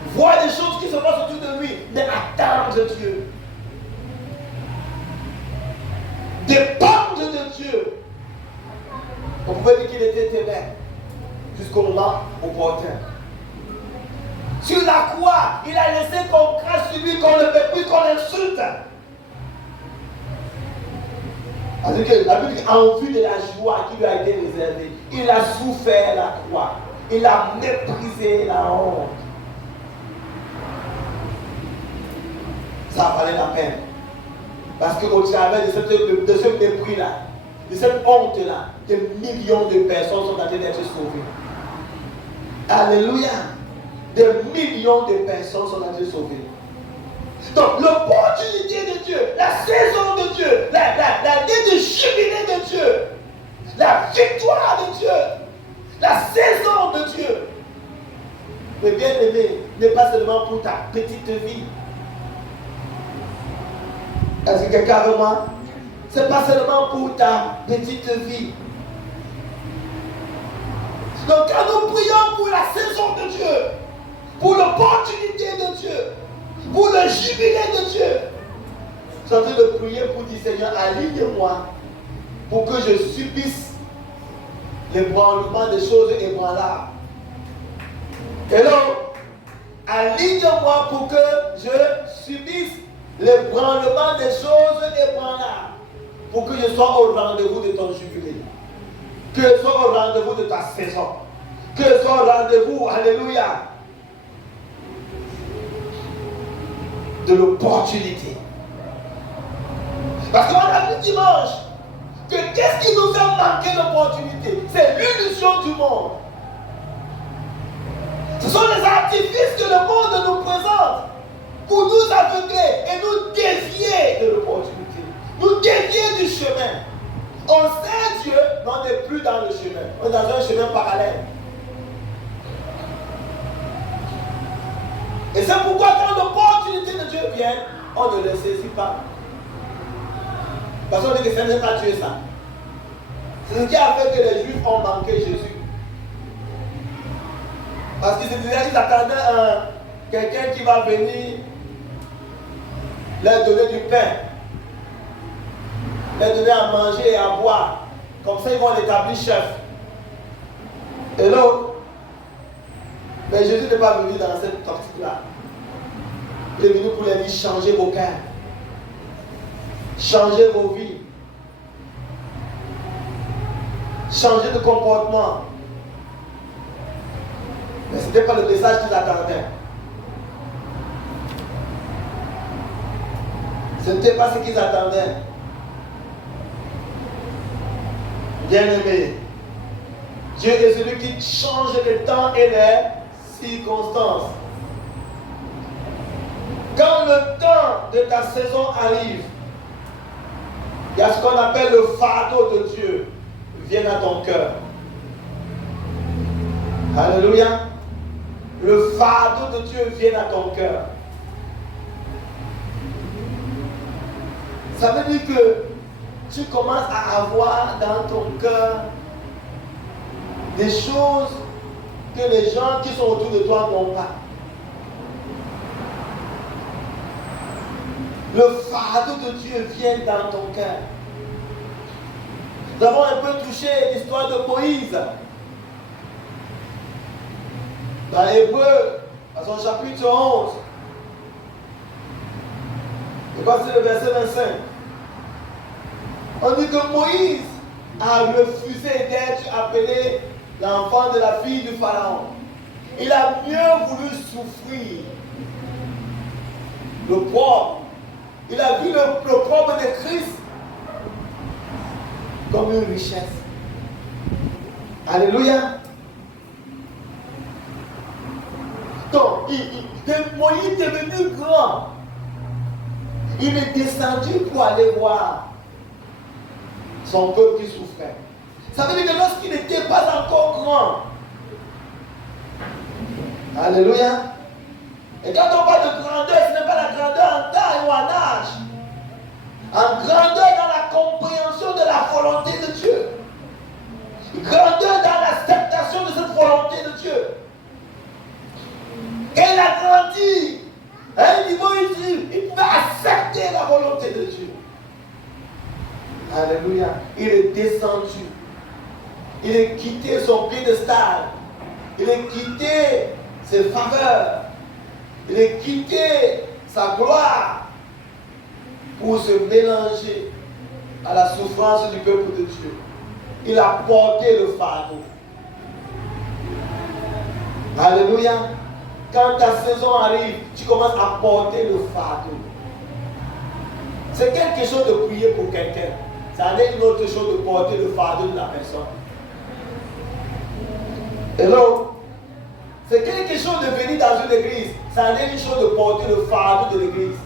voir les choses qui se passent autour de lui, mais attendre Dieu. Dépendre de Dieu. On pouvait dire qu'il était ténèbres jusqu'au moment opportun. Sur la croix, il a laissé qu'on crache sur lui, qu'on le méprise, qu'on l'insulte. Parce que la Bible dit, en vue de la joie qui lui a été réservée, il a souffert la croix. Il a méprisé la honte. Ça valait la peine. Parce qu'au travers de ce mépris-là, de cette honte-là, des millions de personnes sont en train d'être sauvées. Alléluia. Des millions de personnes sont en train d'être sauvées. Donc, l'opportunité de Dieu, la saison de Dieu, l'année de jubilé de Dieu, la victoire de Dieu, la saison de Dieu, le bien-aimé, n'est pas seulement pour ta petite vie. Est-ce que quelqu'un veut moi? Ce n'est pas seulement pour ta petite vie. Donc, quand nous prions pour la saison de Dieu, pour l'opportunité de Dieu, pour le jubilé de Dieu, je suis en train de prier pour dire, Seigneur, aligne-moi pour que je subisse l'ébranlement des choses ébranlables. Hello? Aligne-moi pour que je subisse l'ébranlement des choses ébranlables. Pour que je sois au rendez-vous de ton jubilé. Que je sois au rendez-vous de ta saison. Que je sois au rendez-vous, alléluia, de l'opportunité. Parce qu'on a vu dimanche que qu'est-ce qui nous fait manquer l'opportunité? C'est l'illusion du monde. Ce sont les artifices que le monde nous présente pour nous aveugler et nous dévier de l'opportunité. Nous dévier du chemin. On sait Dieu, mais on n'est plus dans le chemin. On est dans un chemin parallèle. Et c'est pourquoi quand l'opportunité de Dieu vient, on ne le saisit pas. Parce qu'on dit que ce n'est pas Dieu ça. C'est ce qui a fait que les Juifs ont manqué Jésus. Parce qu'ils se disaient qu'ils attendaient quelqu'un qui va venir leur donner du pain, leur donner à manger et à boire. Comme ça, ils vont l'établir chef. Hello? Mais Jésus n'est pas venu dans cette optique-là. Il est venu pour leur dire, changez vos cœurs. Changez vos vies. Changez de comportement. Mais ce n'était pas le message qu'ils attendaient. Ce n'était pas ce qu'ils attendaient. Bien-aimé, Dieu est celui qui change les temps et les circonstances. Quand le temps de ta saison arrive, il y a ce qu'on appelle le fardeau de Dieu vient à ton cœur. Alléluia. Le fardeau de Dieu vient à ton cœur. Ça veut dire que tu commences à avoir dans ton cœur des choses que les gens qui sont autour de toi n'ont pas. Le fardeau de Dieu vient dans ton cœur. Nous avons un peu touché l'histoire de Moïse. Dans Hébreux, à son chapitre 11, et voici le verset 25. On dit que Moïse a refusé d'être appelé l'enfant de la fille du Pharaon. Il a mieux voulu souffrir le propre. Il a vu le propre de Christ comme une richesse. Alléluia. Donc, Moïse est devenu grand. Il est descendu pour aller voir son peuple qui souffrait. Ça veut dire que lorsqu'il n'était pas encore grand. Alléluia. Et quand on parle de grandeur, ce n'est pas la grandeur en taille ou en âge. En grandeur dans la compréhension de la volonté de Dieu. Grandeur dans l'acceptation de cette volonté de Dieu. Et il a grandi à un niveau où il pouvait accepter la volonté de Dieu. Alléluia. Il est descendu. Il a quitté son piédestal. Il a quitté ses faveurs. Il a quitté sa gloire pour se mélanger à la souffrance du peuple de Dieu. Il a porté le fardeau. Alléluia. Quand ta saison arrive, tu commences à porter le fardeau. C'est quelque chose de prier pour quelqu'un. Ça n'est une autre chose de porter le fardeau de la personne. Hello? C'est quelque chose de venir dans une église. Ça n'est une chose de porter le fardeau de l'église.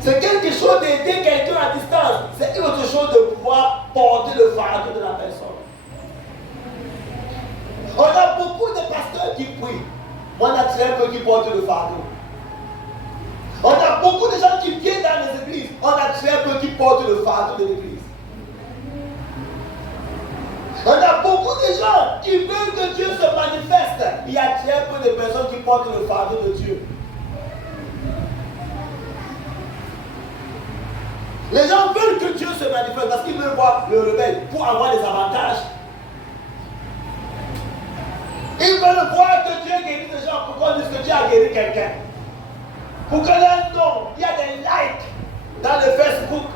C'est quelque chose d'aider quelqu'un à distance. C'est une autre chose de pouvoir porter le fardeau de la personne. On a beaucoup de pasteurs qui prient. Moi, on a très peu qui portent le fardeau. On a beaucoup de gens qui viennent dans les églises. On a très peu qui portent le fardeau de l'église. On a beaucoup de gens qui veulent que Dieu se manifeste. Il y a très peu de personnes qui portent le fardeau de Dieu. Les gens veulent que Dieu se manifeste parce qu'ils veulent voir le rebelle pour avoir des avantages. Ils veulent voir que Dieu guérit des gens pour qu'on dise que Dieu a guéri quelqu'un. Pour que leur nom, il y a des likes dans le Facebook.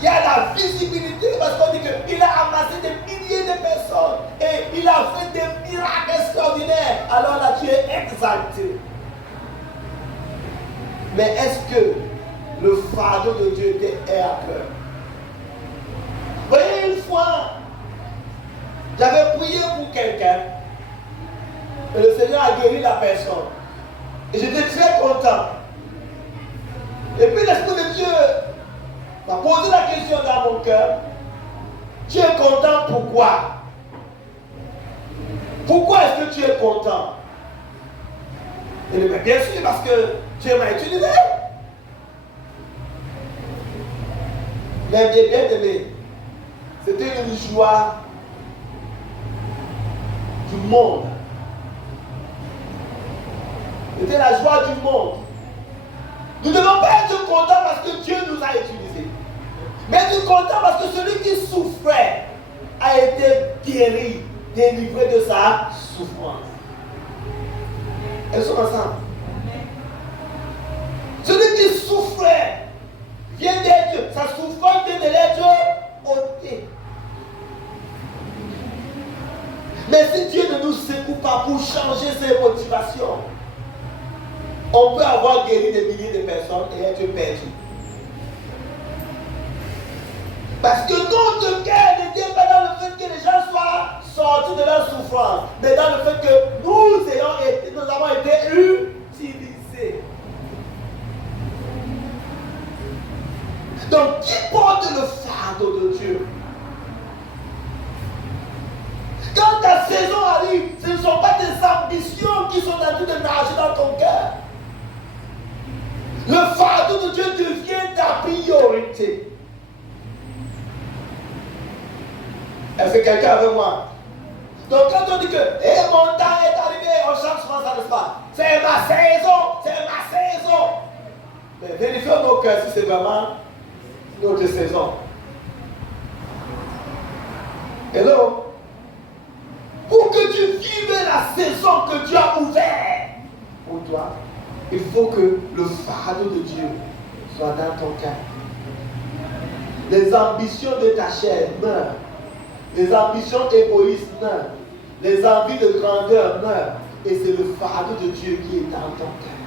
Il y a la visibilité parce qu'on dit qu'il a amassé des milliers de personnes et il a fait des miracles extraordinaires. Alors là, tu es exalté. Mais est-ce que le fardeau de Dieu est à cœur? Vous voyez, une fois, j'avais prié pour quelqu'un et le Seigneur a guéri la personne. Et j'étais très content. Et puis l'Esprit de Dieu m'a posé la question dans mon cœur. Tu es content pourquoi? Pourquoi est-ce que tu es content? Et bien, bien sûr, parce que Dieu m'a utilisé. Mais bien aimé, c'était une joie du monde. C'était la joie du monde. Nous ne devons pas être contents parce que Dieu nous a utilisés. Mais être contents parce que celui qui souffrait a été guéri, délivré de sa souffrance. Elles sont ensemble. Celui qui souffrait vient d'être, sa souffrance vient de l'être ôtée. Mais si Dieu ne nous secoue pas pour changer ses motivations, on peut avoir guéri des milliers de personnes et être perdu. Parce que notre cœur n'était pas dans le fait que les gens soient sortis de leur souffrance, mais dans le fait que nous avons été utilisés. Donc, qui porte le fardeau de Dieu? Quand ta saison arrive, ce ne sont pas tes ambitions qui sont en train de nager dans ton cœur. Le fardeau de Dieu devient ta priorité. Est-ce que quelqu'un avec moi? Donc quand on dit que mon temps est arrivé, on chante souvent ça, n'est-ce pas? C'est ma saison, c'est ma saison. Mais vérifions nos cœurs si c'est vraiment notre saison. Hello? Pour que tu vives la saison que Dieu a ouverte pour toi, il faut que le fardeau de Dieu soit dans ton cœur. Les ambitions de ta chair meurent. Les ambitions égoïstes meurent. Les envies de grandeur meurent. Et c'est le fardeau de Dieu qui est dans ton cœur.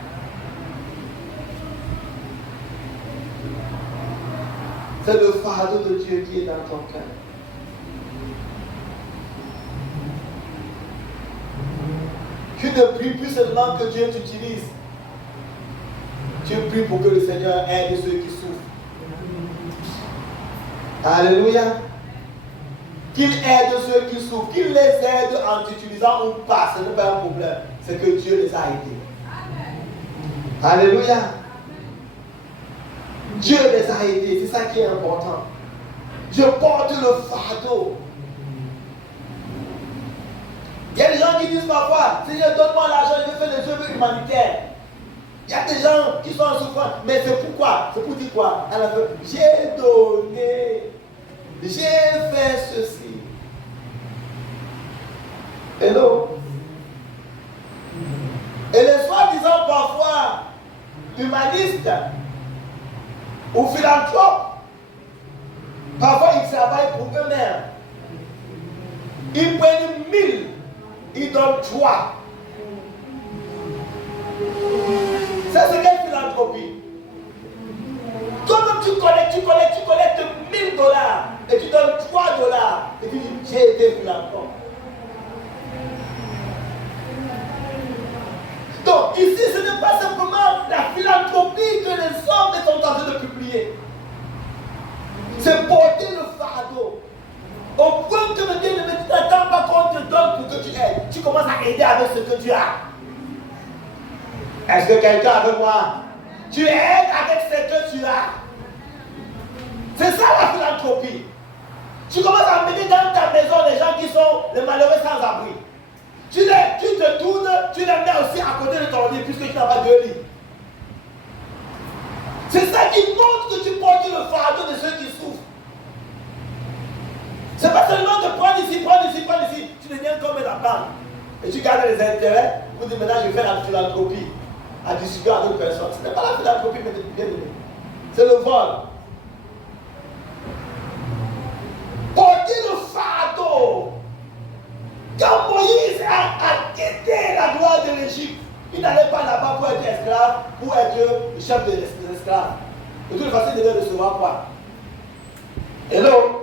C'est le fardeau de Dieu qui est dans ton cœur. Tu ne pries plus seulement que Dieu t'utilise. Tu pries pour que le Seigneur aide ceux qui souffrent. Alléluia. Qu'il aide ceux qui souffrent. Qu'il les aide en t'utilisant ou pas. Ce n'est pas un problème. C'est que Dieu les a aidés. Alléluia. Dieu les a aidés. C'est ça qui est important. Je porte le fardeau. Il y a des gens qui disent parfois, Seigneur, donne-moi l'argent, je vais faire des œuvres humanitaires. Il y a des gens qui sont en souffrance. Mais c'est pourquoi? C'est pour dire quoi? À la fin, j'ai donné, j'ai fait ceci. Hello? Et les soi-disant parfois humanistes ou philanthropes, parfois ils travaillent pour eux-mêmes. Ils prennent 1000, ils donnent 3. Ça, c'est quelle philanthropie? Toi-même, tu collectes $1000 et tu donnes $3 et tu dis, j'ai été philanthrope. Donc, ici, ce n'est pas simplement la philanthropie que les hommes sont en train de publier. C'est porter le fardeau. Au point que tu n'attends pas qu'on te donne pour que tu aides. Tu commences à aider avec ce que tu as. Est-ce que quelqu'un avec moi? Tu aides avec ce que tu as. C'est ça la philanthropie. Tu commences à mettre dans ta maison les gens qui sont les malheureux sans abri. Tu te tournes, tu les mets aussi à côté de ton lit puisque tu n'as pas de lit. C'est ça qui montre que tu portes le fardeau de ceux qui souffrent. C'est pas seulement de prendre ici. Tu deviens comme la banque. Et tu gardes les intérêts pour dire maintenant je vais faire la philanthropie à distribuer à d'autres personnes. Ce n'est pas la philanthropie, mais bien aimé. C'est le vol. Porter le fardeau. Quand Moïse a quitté la gloire de l'Égypte, il n'allait pas là-bas pour être esclave, pour être le chef des esclaves. De toute façon, il devait recevoir quoi? Hello?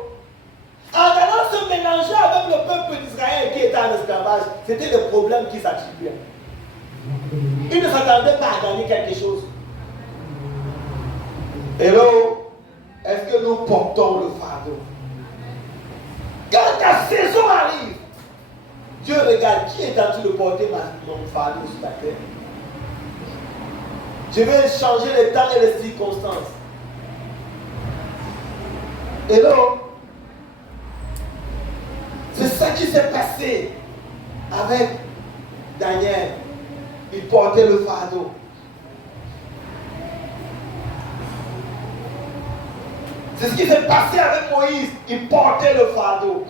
En allant se mélanger avec le peuple d'Israël qui était en esclavage, c'était des problèmes qui s'attribuaient. Il ne s'attendait pas à gagner quelque chose. Hello? Est-ce que nous portons le fardeau? Quand ta saison arrive, Dieu regarde qui est en train de porter mon fardeau sur la terre. Je vais changer les temps et les circonstances. Hello? C'est ça qui s'est passé avec Daniel. Il portait le fardeau. C'est ce qui s'est passé avec Moïse. Il portait le fardeau.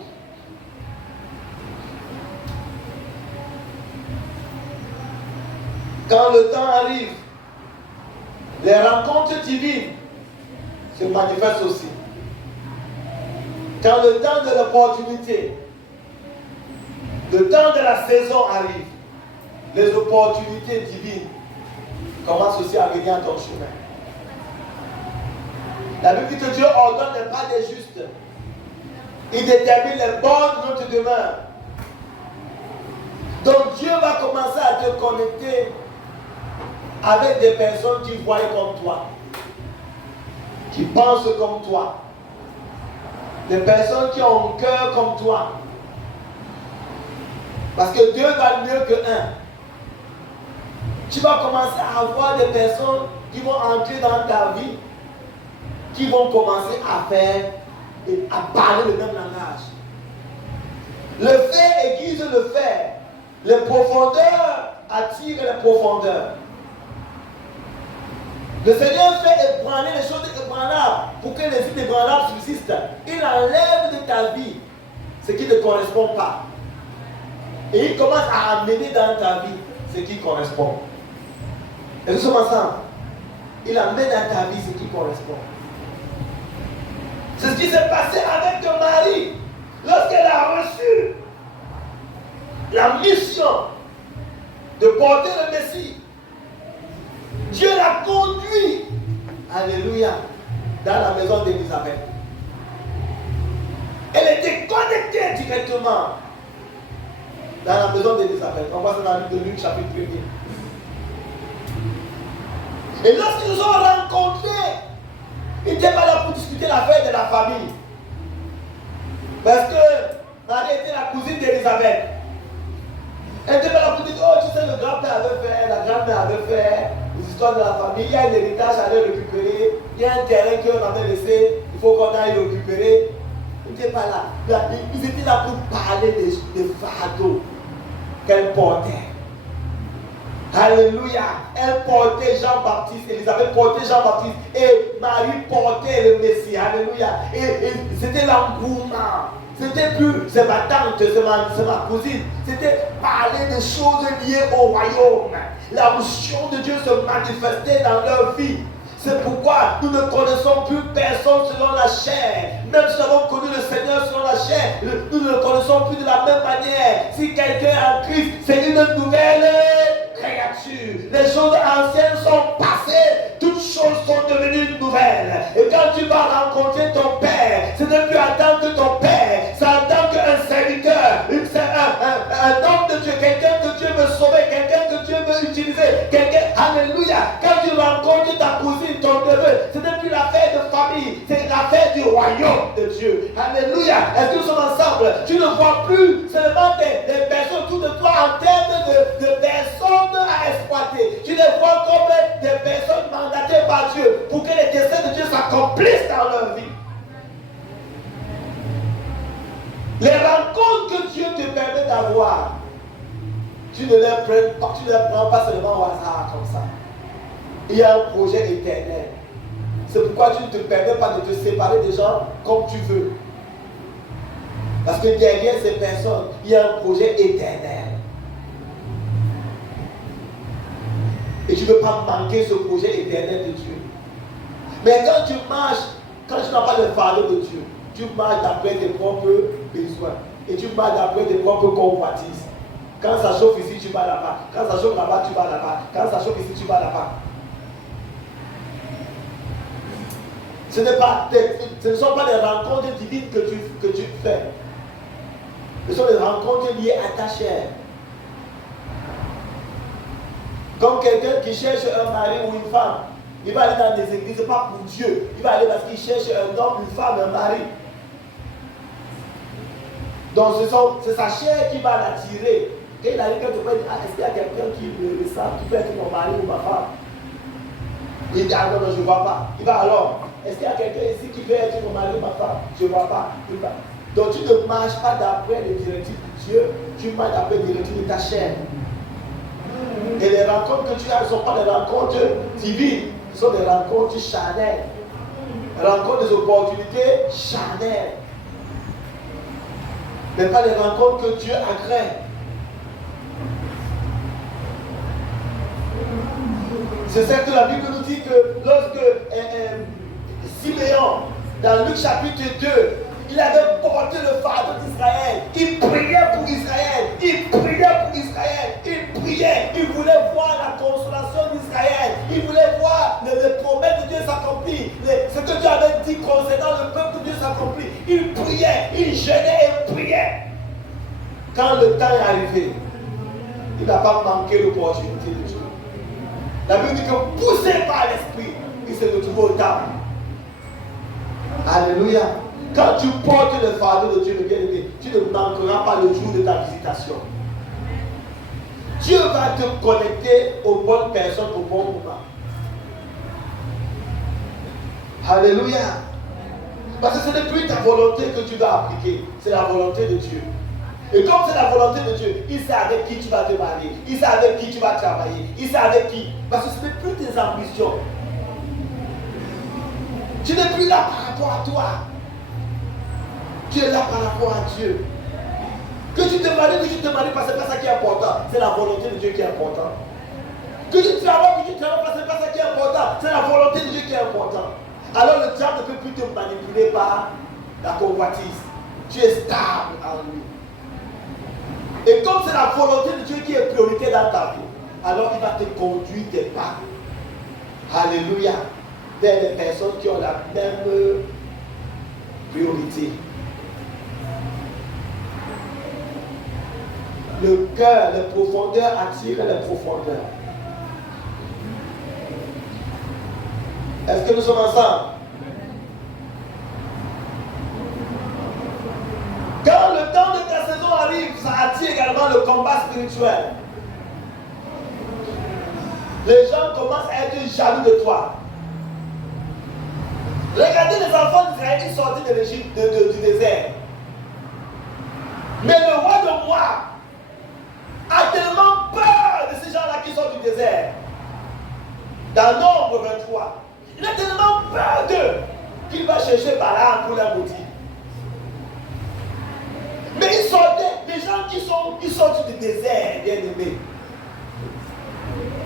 Quand le temps arrive, les rencontres divines se manifestent aussi. Quand le temps de l'opportunité, le temps de la saison arrive, les opportunités divines commencent aussi à venir à ton chemin. La Bible dit que Dieu ordonne les pas des justes. Il détermine les bonnes de notre demeure. Donc Dieu va commencer à te connecter avec des personnes qui voient comme toi, qui pensent comme toi, des personnes qui ont un cœur comme toi. Parce que Dieu va mieux que un. Tu vas commencer à avoir des personnes qui vont entrer dans ta vie, qui vont commencer à faire et à parler le même langage. Le fait aiguise le fer. Les profondeurs attirent les profondeurs. Le Seigneur fait ébranler les choses ébranlables pour que les idées ébranlables subsistent. Il enlève de ta vie ce qui ne correspond pas. Et il commence à amener dans ta vie ce qui correspond. Et nous sommes ensemble. Il amène à ta vie ce qui correspond. C'est ce qui s'est passé avec Marie lorsqu'elle a reçu la mission de porter le Messie. Dieu l'a conduit, alléluia, dans la maison d'Élisabeth. Elle était connectée directement dans la maison d'Élisabeth. On voit ça dans le livre de Luc, chapitre 1er. Et lorsqu'ils nous ont rencontrés, ils n'étaient pas là pour discuter l'affaire de la famille. Parce que Marie était la cousine d'Élisabeth. Elle n'était pas là pour dire, oh, tu sais, le grand-père avait fait, la grand-mère avait fait, les histoires de la famille, il y a un héritage à aller récupérer, il y a un terrain qu'on avait laissé, il faut qu'on aille le récupérer. Ils n'étaient pas là. Ils étaient là pour parler des fardeaux qu'elle portait. Alléluia. Elle portait Jean-Baptiste, Élisabeth portait Jean-Baptiste et Marie portait le Messie. Alléluia. Et c'était l'engouement. C'était plus, c'est ma tante, c'est ma cousine. C'était parler des choses liées au royaume. La mission de Dieu se manifestait dans leur vie. C'est pourquoi nous ne connaissons plus personne selon la chair. Même si nous avons connu le Seigneur selon la chair, nous ne le connaissons plus de la même manière. Si quelqu'un est en Christ, c'est une nouvelle créature. Les choses anciennes sont passées, toutes choses sont devenues nouvelles. Et quand tu vas rencontrer ton Père, ce n'est plus en tant que ton Père, c'est en tant qu'un serviteur, un homme de Dieu, quelqu'un que Dieu veut sauver, quelqu'un que Dieu veut utiliser, quelqu'un, alléluia. Quand tu rencontres ta cousine, ton neveu, ce n'est plus l'affaire de famille, c'est l'affaire du royaume de Dieu. Alléluia. Est-ce que nous sommes ensemble? Tu ne vois plus seulement des personnes autour de toi en termes de personnes à exploiter. Tu les vois comme des personnes mandatées par Dieu pour que les desseins de Dieu s'accomplissent dans leur vie. Les rencontres que Dieu te permet d'avoir, tu ne les prends pas seulement au hasard comme ça. Il y a un projet éternel. C'est pourquoi tu ne te permets pas de te séparer des gens comme tu veux. Parce que derrière ces personnes, il y a un projet éternel. Et tu ne veux pas manquer ce projet éternel de Dieu. Mais quand tu marches, quand tu n'as pas le fardeau de Dieu, tu marches d'après tes propres besoins. Et tu marches d'après tes propres convoitises. Quand ça chauffe ici, tu vas là-bas. Quand ça chauffe là-bas, tu vas là-bas. Quand ça chauffe ici, tu vas là-bas. Ce ne sont pas des rencontres divines que tu fais. Ce sont des rencontres liées à ta chair. Comme quelqu'un qui cherche un mari ou une femme, il va aller dans des églises, pas pour Dieu. Il va aller parce qu'il cherche un homme, une femme, un mari. Donc c'est sa chair qui va l'attirer. Et il arrive quelque part, il dit, est-ce qu'il y a quelqu'un qui me ressemble, qui peut être mon mari ou ma femme? Il dit, ah non, je ne vois pas. Il va alors, est-ce qu'il y a quelqu'un ici qui peut être mon mari ou ma femme? Je ne vois pas. Il va. Donc tu ne marches pas d'après les directives de Dieu, tu marches d'après les directives de ta chair. Et les rencontres que tu as ne sont pas des rencontres divines, ce sont des rencontres charnelles. Rencontres des opportunités charnelles. Mais pas les rencontres que Dieu agrée. C'est ça que la Bible nous dit que lorsque Siméon, dans Luc chapitre 2, il avait porté le fardeau d'Israël. Il priait pour Israël. Il priait pour Israël. Il priait. Il voulait voir la consolation d'Israël. Il voulait voir les promesses de Dieu s'accomplir. Ce que Dieu avait dit concernant le peuple de Dieu s'accomplir. Il priait. Il jeûnait et priait. Quand le temps est arrivé, il ne va pas manquer l'opportunité de Dieu. La Bible dit que poussé par l'Esprit, il se retrouve au temple. Alléluia. Quand tu portes le fardeau de Dieu, le bien-aimé, tu ne manqueras pas le jour de ta visitation. Dieu va te connecter aux bonnes personnes au bon moment. Alléluia. Parce que ce n'est plus ta volonté que tu dois appliquer, c'est la volonté de Dieu. Et comme c'est la volonté de Dieu, il sait avec qui tu vas te marier, il sait avec qui tu vas travailler, il sait avec qui. Parce que ce n'est plus tes ambitions. Tu n'es plus là par rapport à toi. Tu es là par rapport à Dieu. Que tu te maries, parce que ce n'est pas ça qui est important. C'est la volonté de Dieu qui est importante. Que tu travailles, parce que ce n'est pas ça qui est important. C'est la volonté de Dieu qui est importante. Alors le diable ne peut plus te manipuler par la convoitise. Tu es stable en lui. Et comme c'est la volonté de Dieu qui est priorité dans ta vie, alors il va te conduire tes pas. Alléluia. Vers les personnes qui ont la même priorité. Le cœur, les profondeurs attirent les profondeurs. Est-ce que nous sommes ensemble? Quand le temps de ta saison arrive, ça attire également le combat spirituel. Les gens commencent à être jaloux de toi. Regardez les enfants d'Israël qui sortent de l'Égypte, du désert. Mais le roi de Moab a tellement peur de ces gens-là qui sortent du désert. Dans Nombre 23, il a tellement peur d'eux qu'il va chercher Balaam pour la maudire. Mais ils sortaient, des gens qui sortent du désert, bien aimés.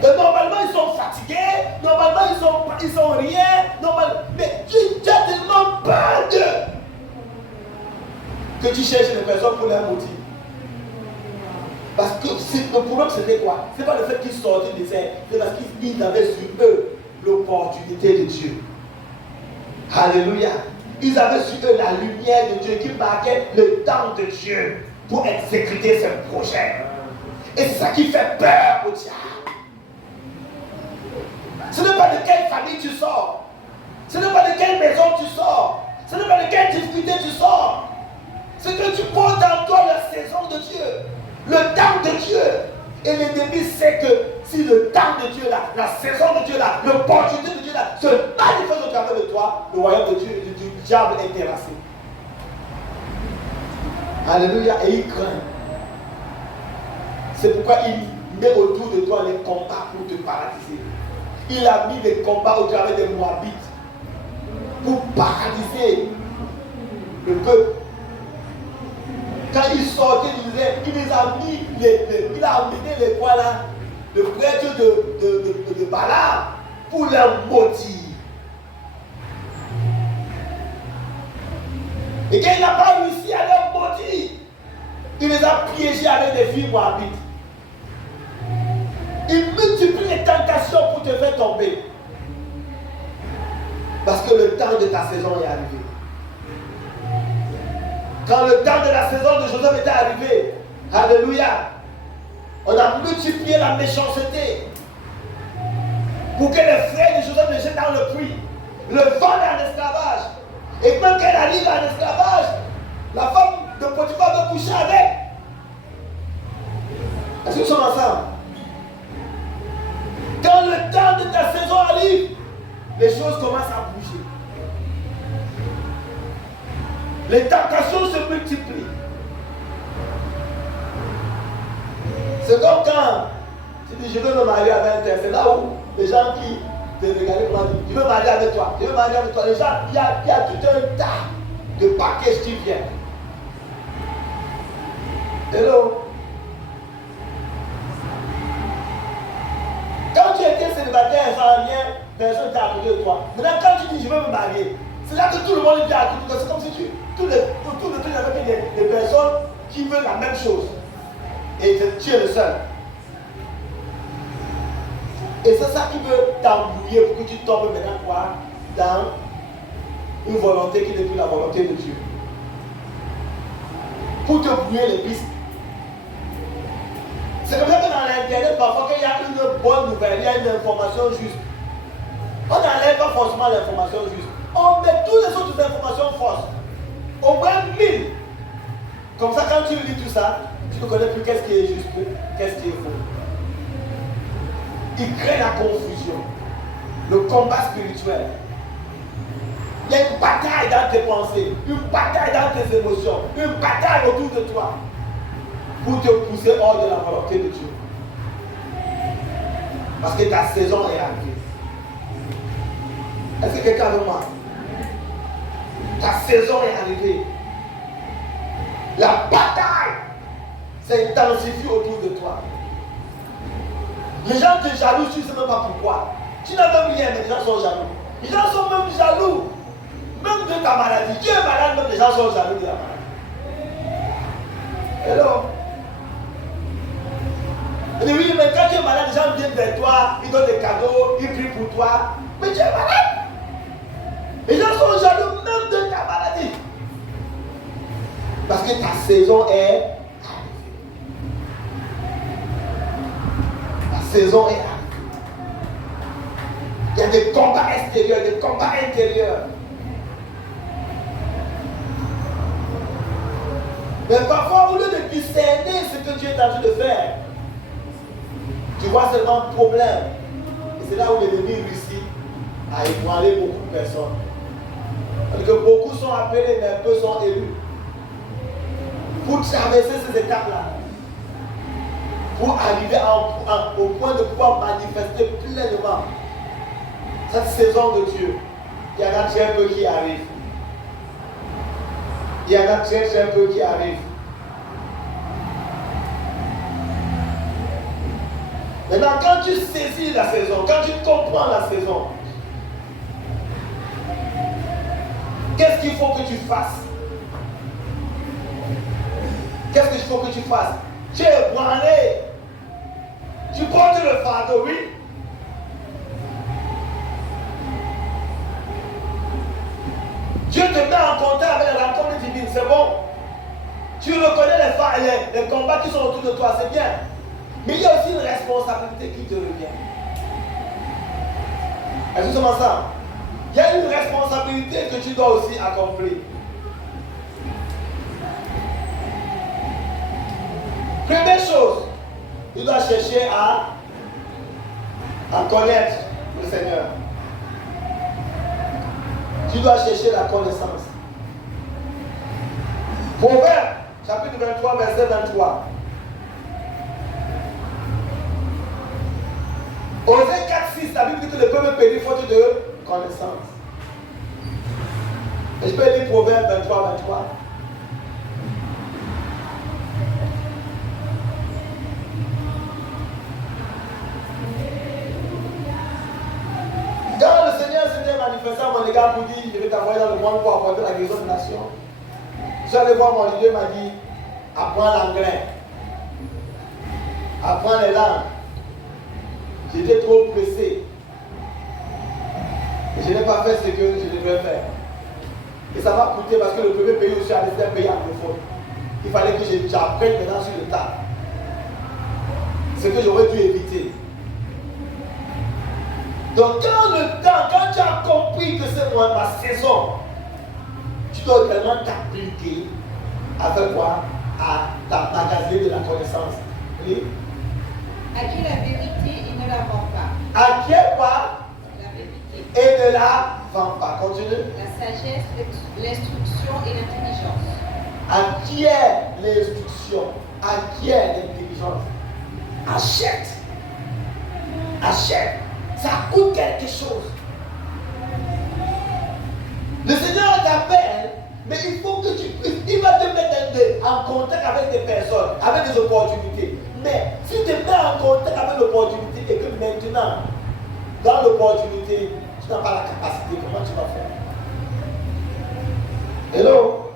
Normalement, ils sont fatigués, normalement, ils sont rien, mais tu as tellement peur d'eux que tu cherches les personnes pour les maudire. Parce que le problème, c'était quoi? Ce n'est pas le fait qu'ils sortent du désert, c'est parce qu'ils avaient sur eux l'opportunité de Dieu. Alléluia. Ils avaient sur eux la lumière de Dieu qui marquait le temps de Dieu pour exécuter ses projets. Et c'est ça qui fait peur au diable. Ce n'est pas de quelle famille tu sors. Ce n'est pas de quelle maison tu sors. Ce n'est pas de quelle difficulté tu sors. C'est que tu portes en toi la saison de Dieu. Le temps de Dieu. Et l'ennemi sait que si le temps de Dieu là, la saison de Dieu là, l'opportunité de Dieu là, se manifeste au travers de toi, le royaume de Dieu, du diable est terrassé. Alléluia. Et il craint. C'est pourquoi il met autour de toi les combats pour te paralyser. Il a mis des combats au travers des Moabites pour paralyser le peuple. Quand ils sortaient du désert, il les a mis, il a amené les quoi là, le prêtre de Balaam pour les maudire. Et quand il n'a pas réussi à les maudire, il les a piégés avec des filles moabites. Il multiplie les tentations pour te faire tomber. Parce que le temps de ta saison est arrivé. Quand le temps de la saison de Joseph était arrivé, alléluia, on a multiplié la méchanceté pour que les frères de Joseph le jettent dans le puits, le vendent en esclavage. Et même quand elle arrive en esclavage, la femme de Potiphar veut coucher avec. Est-ce que nous sommes ensemble? Quand le temps de ta saison arrive, les choses commencent à bouger. Les tentations se multiplient. C'est comme quand tu dis je veux me marier avec un tel. C'est là où les gens qui te regardent comment dire je veux marier avec toi, je veux marier avec toi. Les gens, il y a tout un tas de packages qui viennent. Hello. Quand tu étais célibataire sans rien, personne t'a à côté de toi. Maintenant, quand tu dis je veux me marier, c'est là que tout le monde vient à côté de toi. C'est comme si tout le truc avec des personnes qui veulent la même chose. Et tu es le seul. Et c'est ça qui veut t'embrouiller pour que tu tombes maintenant quoi? Dans une volonté qui n'est plus la volonté de Dieu. Pour te brouiller les pistes. C'est comme ça que dans l'internet, parfois, quand il y a une bonne nouvelle, il y a une information juste. On n'enlève pas forcément l'information juste. On met toutes les autres informations fausses. Au moins 1000. Comme ça, quand tu lis tout ça, tu ne connais plus qu'est-ce qui est juste, qu'est-ce qui est faux. Il crée la confusion. Le combat spirituel. Il y a une bataille dans tes pensées, une bataille dans tes émotions, une bataille autour de toi pour te pousser hors de la volonté de Dieu. Parce que ta saison est arrivée. Est-ce que quelqu'un veut moi? Ta saison est arrivée. La bataille s'intensifie autour de toi. Les gens te jalousent, tu ne sais même pas pourquoi. Tu n'as même rien, mais les gens sont jaloux. Les gens sont même jaloux. Même de ta maladie. Tu es malade, même les gens sont jaloux de la maladie. Hello? Et oui, mais quand tu es malade, les gens viennent vers toi, ils donnent des cadeaux, ils prient pour toi. Mais tu es malade. Les gens sont jaloux même de ta maladie. Parce que ta saison est arrivée. Ta saison est arrivée. Il y a des combats extérieurs, des combats intérieurs. Mais parfois, au lieu de discerner ce que Dieu est en train de faire, tu vois seulement le problème. Et c'est là où l'ennemi réussit à ébranler beaucoup de personnes. Parce que beaucoup sont appelés, mais peu sont élus. Pour traverser ces étapes-là, pour arriver au point de pouvoir manifester pleinement cette saison de Dieu, il y en a très peu qui arrivent. Il y en a très peu qui arrivent. Maintenant, quand tu saisis la saison, quand tu comprends la saison, qu'est-ce qu'il faut que tu fasses? Qu'est-ce qu'il faut que tu fasses? Tu es branlé. Tu portes le fardeau, oui. Dieu te met en contact avec la rencontre divine, c'est bon. Tu reconnais les combats qui sont autour de toi, c'est bien. Mais il y a aussi une responsabilité qui te revient. Est-ce que c'est ça? Il y a une responsabilité que tu dois aussi accomplir. Première chose, tu dois chercher à connaître le Seigneur. Tu dois chercher la connaissance. Proverbe, chapitre 23, verset 23. Osée 4, 6, la Bible dit que le peuple périt faute de connaissance. Et je peux lire Proverbe 23, 23. Quand le Seigneur s'était manifesté à mon égard pour dire, je vais t'envoyer dans le monde pour apporter la guérison des nations. Je suis allé voir mon leader, il m'a dit, apprends l'anglais. Apprends les langues. J'étais trop pressé. Et je n'ai pas fait ce que je devais faire. Et ça m'a coûté parce que le premier pays où je suis allé, c'était un pays anglophone. Il fallait que j'apprenne maintenant sur le tas. Ce que j'aurais dû éviter. Donc quand tu as compris que c'est ma saison, tu dois également t'appliquer avec quoi? À t'emmagasiner de la connaissance. Oui? Acquiert la vérité et ne la vend pas. Acquiert quoi? La vérité. Et ne la vend pas. Continue. La sagesse, l'instruction et l'intelligence. Acquiert l'instruction. Acquiert l'intelligence. Achète. Achète. Ça coûte quelque chose. Le Seigneur t'appelle, mais il faut que tu puisses. Il va te mettre en contact avec des personnes, avec des opportunités. Mais si tu te mets en contact avec l'opportunité et que maintenant, dans l'opportunité, tu n'as pas la capacité, comment tu vas faire? Hello?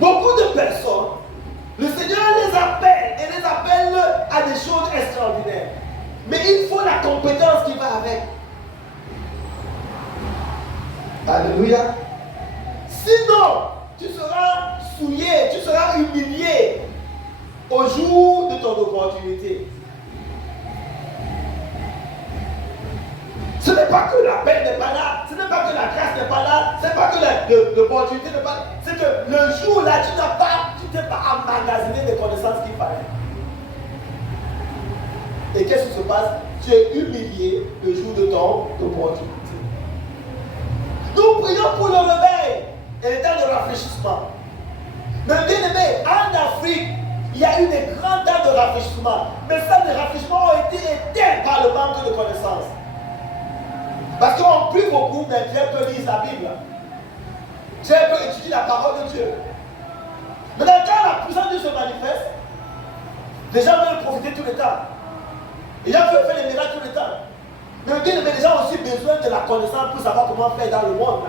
Beaucoup de personnes, le Seigneur les appelle et les appelle à des choses extraordinaires. Mais il faut la compétence qui va avec. Alléluia. Sinon, tu seras souillé, tu seras humilié au jour d'opportunité. Ce n'est pas que la paix n'est pas là, ce n'est pas que la grâce n'est pas là, ce n'est pas que l'opportunité n'est pas là. C'est que le jour là, tu t'es pas emmagasiné des connaissances qu'il fallait. Et qu'est-ce qui se passe? Tu es humilié le jour de ton opportunité. Nous prions pour le réveil et le temps de rafraîchissement. Mais bien aimé, en Afrique, il y a eu des grands temps de rafraîchissement. Mais ça, les rafraîchissements ont été éteints par le manque de connaissances. Parce qu'on prie beaucoup, mais très peu lisent la Bible. Très peu étudient la parole de Dieu. Maintenant, quand la puissance de Dieu se manifeste, les gens veulent profiter tout le temps. Les gens veulent faire les miracles tout le temps. Mais bien aimé, les gens ont aussi besoin de la connaissance pour savoir comment faire dans le monde.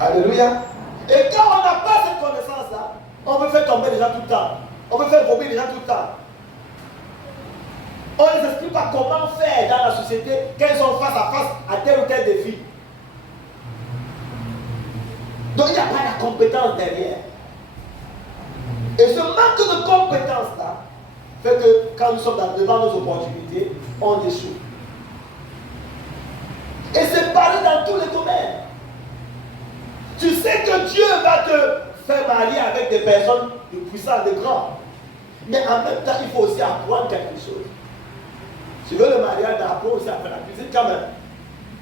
Là. Alléluia. Et quand on n'a pas cette connaissance-là, on veut faire tomber les gens tout le temps. On veut faire vomir les gens tout le temps. On ne les explique pas comment faire dans la société quand ils sont face à face à tel ou tel défi. Donc il n'y a pas la compétence derrière. Et ce manque de compétence-là fait que quand nous sommes devant nos opportunités, on échoue. Et c'est pareil dans tous les domaines. Tu sais que Dieu va te faire marier avec des personnes de puissants, de grands. Mais en même temps, il faut aussi apprendre quelque chose. Tu veux le mariage, apprends aussi à faire la cuisine quand même.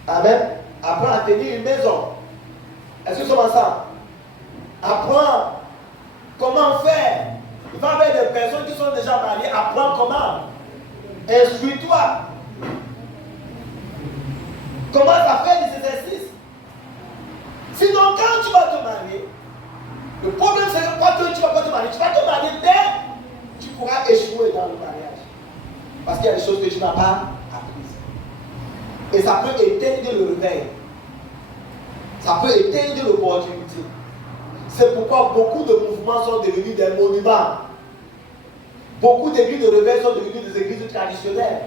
Amen. Apprends à tenir une maison. Est-ce que nous sommes ensemble? Apprends comment faire. Va avec des personnes qui sont déjà mariées, apprends comment. Instruis-toi. Commence à faire des exercices. Sinon, quand tu vas te marier, le problème c'est que quand tu vas pas te marier, tu vas te marier, mais tu pourras échouer dans le mariage. Parce qu'il y a des choses que tu n'as pas apprises. Et ça peut éteindre le réveil. Ça peut éteindre l'opportunité. C'est pourquoi beaucoup de mouvements sont devenus des monuments. Beaucoup d'églises de réveil sont devenues des églises traditionnelles.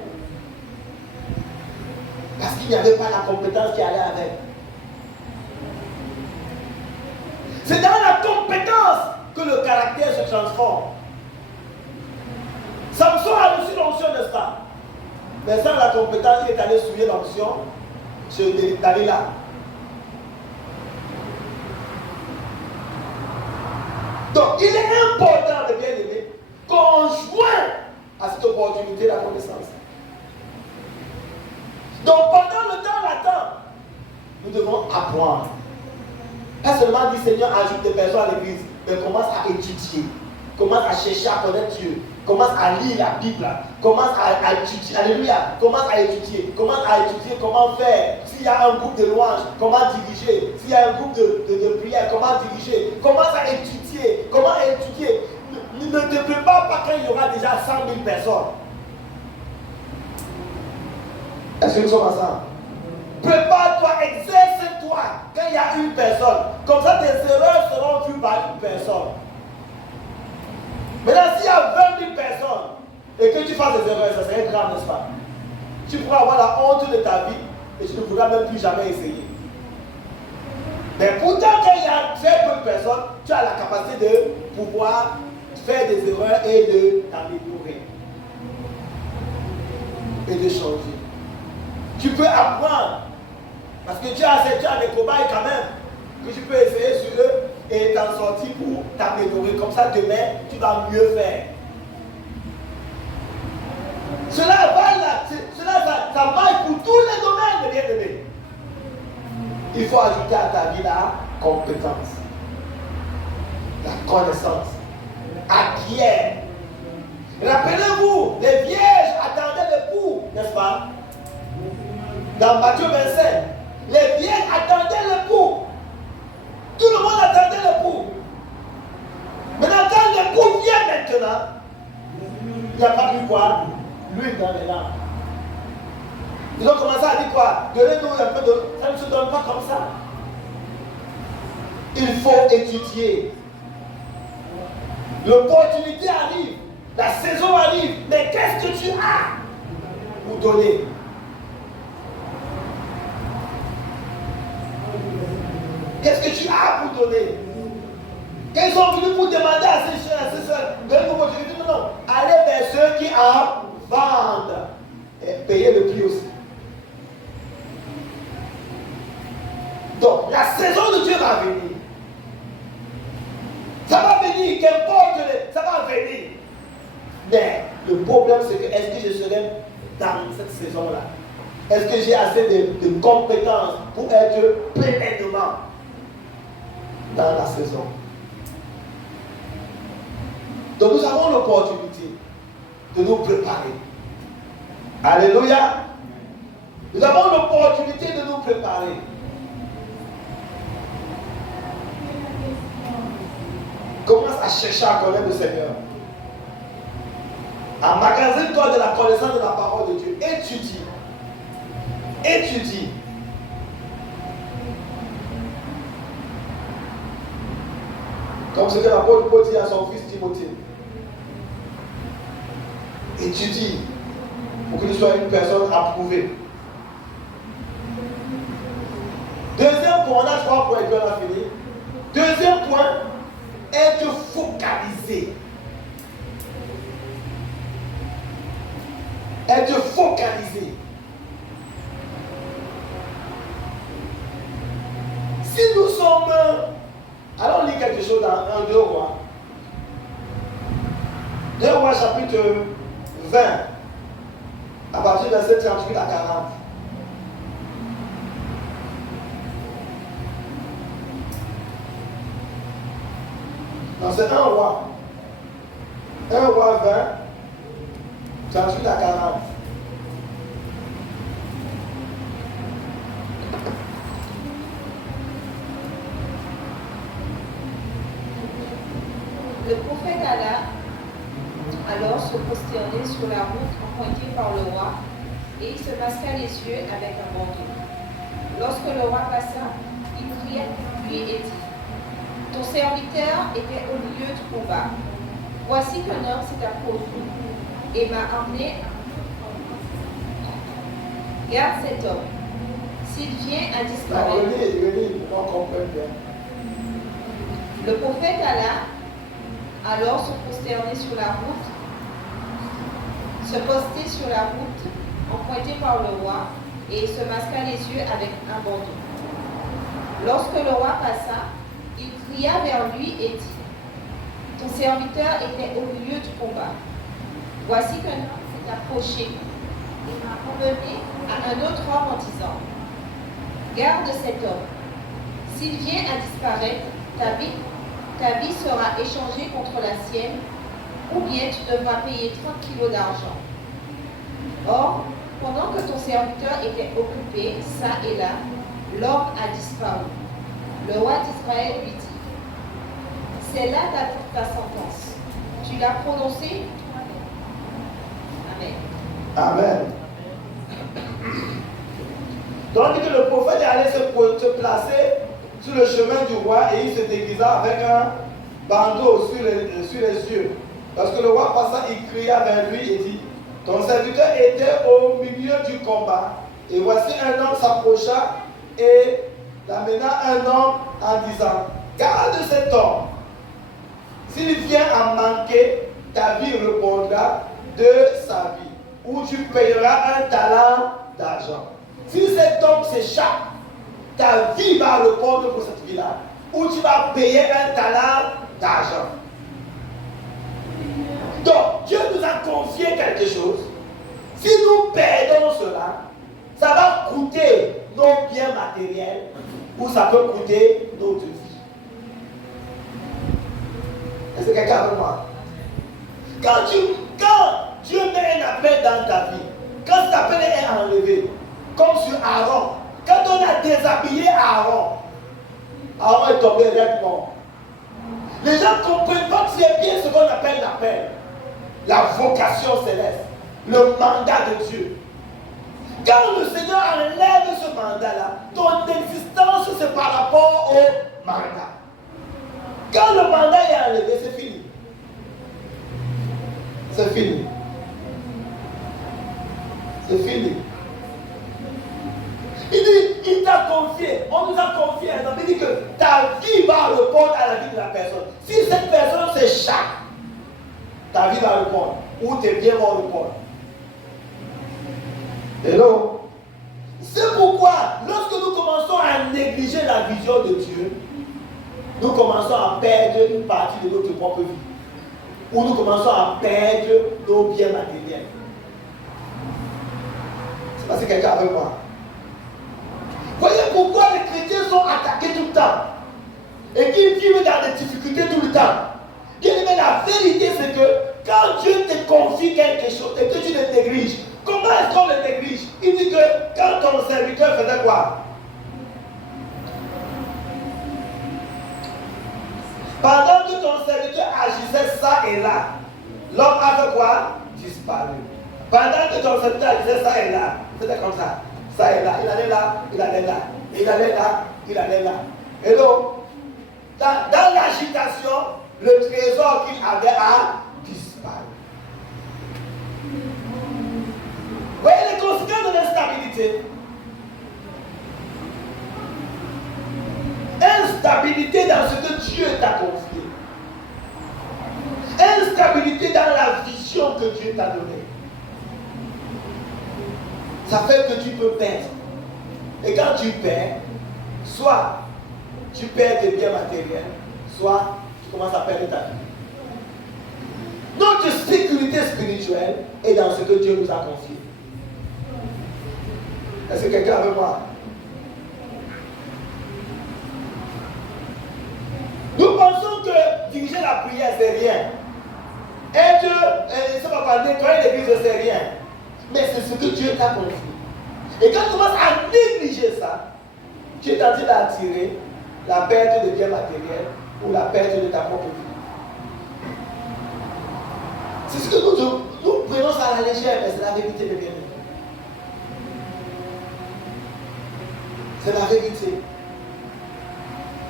Parce qu'il n'y avait pas la compétence qui allait avec. C'est dans la compétence que le caractère se transforme. Samson a reçu l'onction, n'est-ce pas? Mais sans la compétence, il est allé souiller l'onction chez Dalila. Donc, il est important, de bien aimer, qu'on joigne à cette opportunité la connaissance. Donc, pendant le temps latent, nous devons apprendre. Pas seulement dire Seigneur, ajoute des personnes à l'église, mais commence à étudier, commence à chercher à connaître Dieu, commence à lire la Bible, commence à étudier, alléluia, commence à étudier comment faire. S'il y a un groupe de louanges, comment diriger. S'il y a un groupe de prière, comment diriger. Commence à étudier, comment étudier. Ne te prépare pas quand il y aura déjà 100 000 personnes. Est-ce que nous sommes ensemble? Prépare-toi, exerce-toi quand il y a une personne. Comme ça, tes erreurs seront vues par une personne. Maintenant, s'il y a 20 000 personnes et que tu fasses des erreurs, ça serait grave, n'est-ce pas? Tu pourras avoir la honte de ta vie et tu ne pourras même plus jamais essayer. Mais pourtant, quand il y a très peu de personnes, tu as la capacité de pouvoir faire des erreurs et de t'améliorer. Et de changer. Tu peux apprendre. Parce que tu as des cobayes quand même que tu peux essayer sur eux et t'en sortir pour t'améliorer. Comme ça, demain, tu vas mieux faire. Cela vaille pour tous les domaines, bien-aimés. Il faut ajouter à ta vie la compétence, la connaissance. Acquiert. Rappelez-vous, les vierges attendaient l'époux, n'est-ce pas? Dans Matthieu 25, les vierges attendaient l'époux. Tout le monde attendait l'époux. Maintenant, quand l'époux vient maintenant, il n'y a pas plus quoi? L'huile dans les lampes. Ils ont commencé à dire quoi? Donnez-nous un peu de... Ça ne se donne pas comme ça. Il faut étudier. L'opportunité arrive. La saison arrive. Mais qu'est-ce que tu as pour donner? Qu'est-ce que tu as pour donner? Quelles sont venus pour demander à ces soeurs, donnez-nous votre vie. Non, non. Allez vers ceux qui en vendent. Et payez le prix aussi. Donc, la saison de Dieu va venir. Ça va venir, qu'importe, ça va venir. Mais le problème, c'est que est-ce que je serai dans cette saison-là? Est-ce que j'ai assez de compétences pour être pleinement dans la saison? Donc nous avons l'opportunité de nous préparer. Alléluia. Nous avons l'opportunité de nous préparer. Commence à chercher à connaître le Seigneur. Emmagasine-toi de la connaissance de la parole de Dieu. Étudie. Étudie. Comme ce que l'apôtre Paul dit à son fils Timothée. Étudie pour que tu sois une personne approuvée. Deuxième point, on a 3 points que l'on a fini. Deuxième point, être focalisé. Être focalisé. Si nous sommes... Alors on lit quelque chose dans 2 Rois. 2 Rois chapitre 20. À partir de verset 38 à 40. Non, c'est 1 Roi. 1 Roi 20. 38 à 40. Le prophète alla alors se prosterner sur la route empruntée par le roi, et il se masqua les yeux avec un bandeau. Lorsque le roi passa, il cria lui et dit: ton serviteur était au milieu du combat. Voici qu'un homme s'est approché et m'a emmené. Garde cet homme. S'il vient à disparaître. Le prophète alla alors se prosterner sur la route, se poster sur la route empruntée par le roi, et il se masqua les yeux avec un bandeau. Lorsque le roi passa, il cria vers lui et dit: ton serviteur était au milieu du combat. Voici qu'un homme s'est approché et m'a emmené à un autre homme en disant: garde cet homme. S'il vient à disparaître, ta vie sera échangée contre la sienne, ou bien tu devras payer 30 kilos d'argent. Or, pendant que ton serviteur était occupé, ça et là, l'homme a disparu. Le roi d'Israël lui dit: c'est là ta sentence. Tu l'as prononcée. Amen. Amen. Donc que le prophète allait se placer sur le chemin du roi et il se déguisa avec un bandeau sur les yeux. Lorsque le roi passa, il cria vers lui et dit: ton serviteur était au milieu du combat. Et voici un homme s'approcha et l'amena un homme en disant: garde cet homme. S'il vient à manquer, ta vie répondra de sa vie, ou tu payeras un talent d'argent. Si cet homme s'échappe, ta vie va répondre pour cette vie-là, ou tu vas payer un talent d'argent. Donc, Dieu nous a confié quelque chose. Si nous perdons cela, ça va coûter nos biens matériels, ou ça peut coûter notre vie. Est-ce que quelqu'un avec moi? Quand Dieu met un appel dans ta vie, quand cet appel est enlevé, comme sur Aaron, quand on a déshabillé Aaron est tombé directement. Les gens ne comprennent pas très bien ce qu'on appelle l'appel, la vocation céleste, le mandat de Dieu. Quand le Seigneur enlève ce mandat-là, ton existence c'est par rapport au mandat. Quand le mandat est enlevé, c'est fini. C'est fini. C'est fini. Il dit, il t'a on nous a confié un homme. Il dit que ta vie va répondre à la vie de la personne. Si cette personne s'échappe, ta vie va répondre. Ou tes biens vont répondre. Hello? C'est pourquoi, lorsque nous commençons à négliger la vision de Dieu, nous commençons à perdre une partie de notre propre vie. Ou nous commençons à perdre nos biens matériels. C'est parce que quelqu'un avec moi. Voyez pourquoi les chrétiens sont attaqués tout le temps. Et qu'ils vivent dans des difficultés tout le temps. Bien aimé, la vérité c'est que quand Dieu te confie quelque chose et que tu le négliges, comment est-ce qu'on le néglige? Il dit que quand ton serviteur faisait quoi? Pendant que ton serviteur agissait ça et là, l'homme a fait quoi? Disparu. Pendant que ton serviteur agissait ça et là, c'était comme ça. Ça et là, il allait là, il allait là, il allait là, il allait là. Et donc, dans l'agitation, le trésor qu'il avait a disparu. Vous voyez les conséquences de l'instabilité? Instabilité dans ce que Dieu t'a confié. Instabilité dans la vision que Dieu t'a donnée. Ça fait que tu peux perdre. Et quand tu perds, soit tu perds tes biens matériels, soit tu commences à perdre ta vie. Notre sécurité spirituelle est dans ce que Dieu nous a confié. Est-ce que quelqu'un veut moi? Nous pensons que diriger la prière, c'est rien. Nettoyer l'église, c'est rien. Mais c'est ce que Dieu t'a confié. Et quand tu commences à négliger ça, tu es en train d'attirer la perte de biens matériels ou la perte de ta propre vie. C'est ce que nous prenons ça à la légère, mais c'est la vérité de bien. C'est la vérité.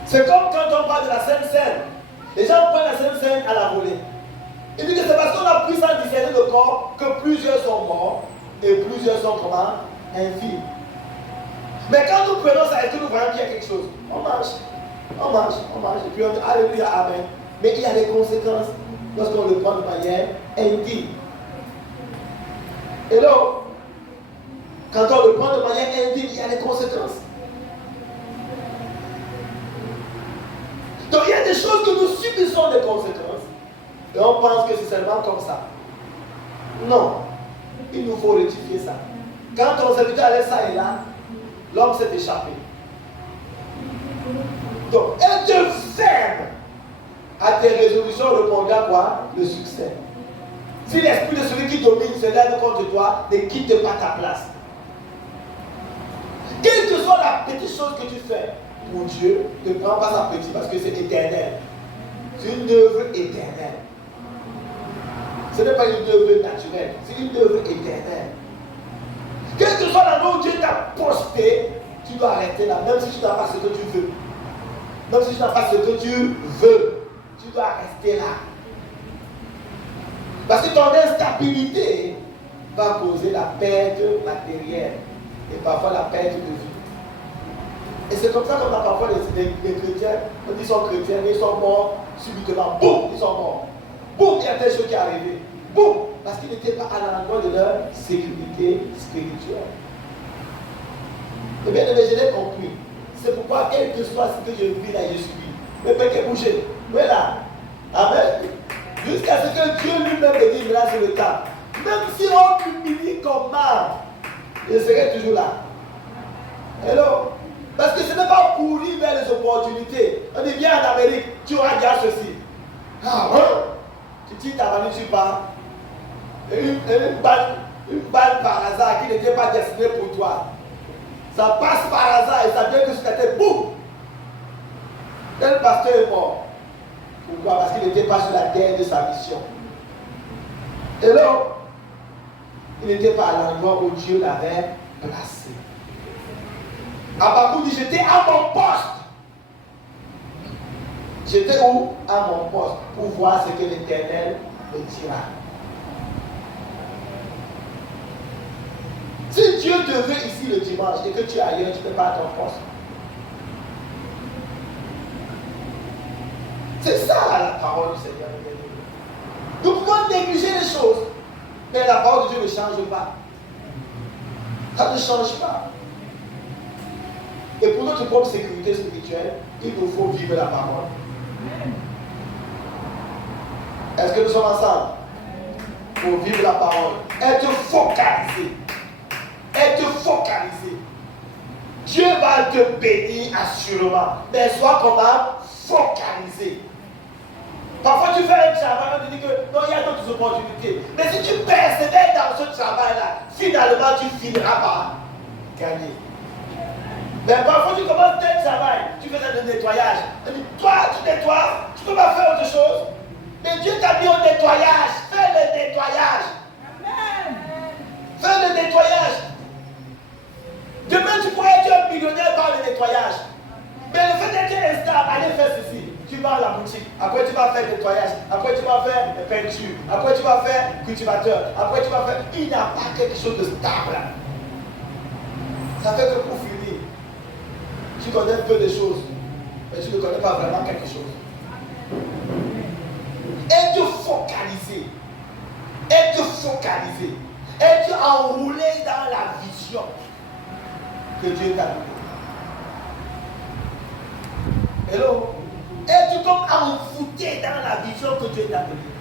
C'est comme quand on parle de la Sainte Seine. Les gens prennent la Sainte Seine à la volée. Il dit que c'est parce qu'on a pris sans discerner le corps que plusieurs sont morts et plusieurs sont comment? Infimes. Mais quand nous prenons ça et que nous voyons qu'il y a quelque chose, on marche, et puis on dit Alléluia, Amen. Mais il y a des conséquences lorsqu'on le prend de manière indigne. Et donc, quand on le prend de manière indigne, il y a des conséquences. Donc il y a des choses que nous subissons des conséquences. Et on pense que c'est seulement comme ça. Non. Il nous faut rectifier ça. Quand ton serviteur allait ça et là, l'homme s'est échappé. Donc, être ferme à tes résolutions répondra quoi? Le succès. Si l'esprit de celui qui domine se lève contre toi, ne quitte pas ta place. Quelle que soit la petite chose que tu fais pour Dieu, ne prends pas ça petit parce que c'est éternel. C'est une œuvre éternelle. Ce n'est pas une œuvre naturelle, c'est une œuvre éternelle. Quel que soit l'endroit où Dieu t'a posté, tu dois arrêter là, même si tu n'as pas ce que tu veux. Même si tu n'as pas ce que tu veux, tu dois rester là. Parce que ton instabilité va causer la perte matérielle et parfois la perte de vie. Et c'est comme ça qu'on a parfois les chrétiens, quand ils sont chrétiens, ils sont morts subitement. Boum, ils sont morts. Boum, il y a telle chose qui est arrivée. Boum, parce qu'ils n'étaient pas à l'endroit de leur sécurité spirituelle. Eh bien, je l'ai compris. C'est pourquoi, quel que soit ce que je vis là, je subis. Mais peut que bouger. Voilà. Amen. Jusqu'à ce que Dieu lui-même me dise là sur le temps. Même si on m'humilie comme marbre, je serai toujours là. Hello. Parce que ce n'est pas courir vers les opportunités. On dit bien en Amérique, tu auras déjà ceci. Ah ouais. Tu tires ta valise, tu pars. Et une balle par hasard qui n'était pas destinée pour toi. Ça passe par hasard et ça vient que sur ta tête, boum! Tel pasteur est mort. Pourquoi? Parce qu'il n'était pas sur la terre de sa mission. Et là, il n'était pas à l'endroit où Dieu l'avait placé. Habakkuk dit, j'étais à mon poste. J'étais où? À mon poste, pour voir ce que l'Éternel me dira. Si Dieu te veut ici le dimanche et que tu es ailleurs, tu ne peux pas à ton poste. C'est ça la parole du Seigneur. Nous pouvons négliger les choses, mais la parole de Dieu ne change pas. Ça ne change pas. Et pour notre propre sécurité spirituelle, il nous faut vivre la parole. Est-ce que nous sommes ensemble? Pour vivre la parole. Être focalisé. Être focalisé. Dieu va te bénir assurément. Mais sois comment? Focalisé. Parfois tu fais un travail, on te dit que non, il y a d'autres opportunités. Mais si tu persévères dans ce travail-là, finalement tu finiras par gagner. Mais parfois tu commences tel travail, tu fais le nettoyage. On dit, toi tu nettoies, tu ne peux pas faire autre chose. Mais Dieu t'a mis au nettoyage. Fais le nettoyage. Amen. Fais le nettoyage. Demain tu pourrais être un millionnaire par le nettoyage. Mais le fait d'être instable, allez faire ceci. Tu vas à la boutique, après tu vas faire le nettoyage, après tu vas faire la peinture, après tu vas faire cultivateur, après tu vas faire. Il n'y a pas quelque chose de stable. Ça fait que pour finir, tu connais peu de choses, mais tu ne connais pas vraiment quelque chose. Être focalisé, être focalisé, être enroulé dans la vision que Dieu t'a donnée. Hello? Es-tu comme envoûté dans la vision que Dieu t'a donnée?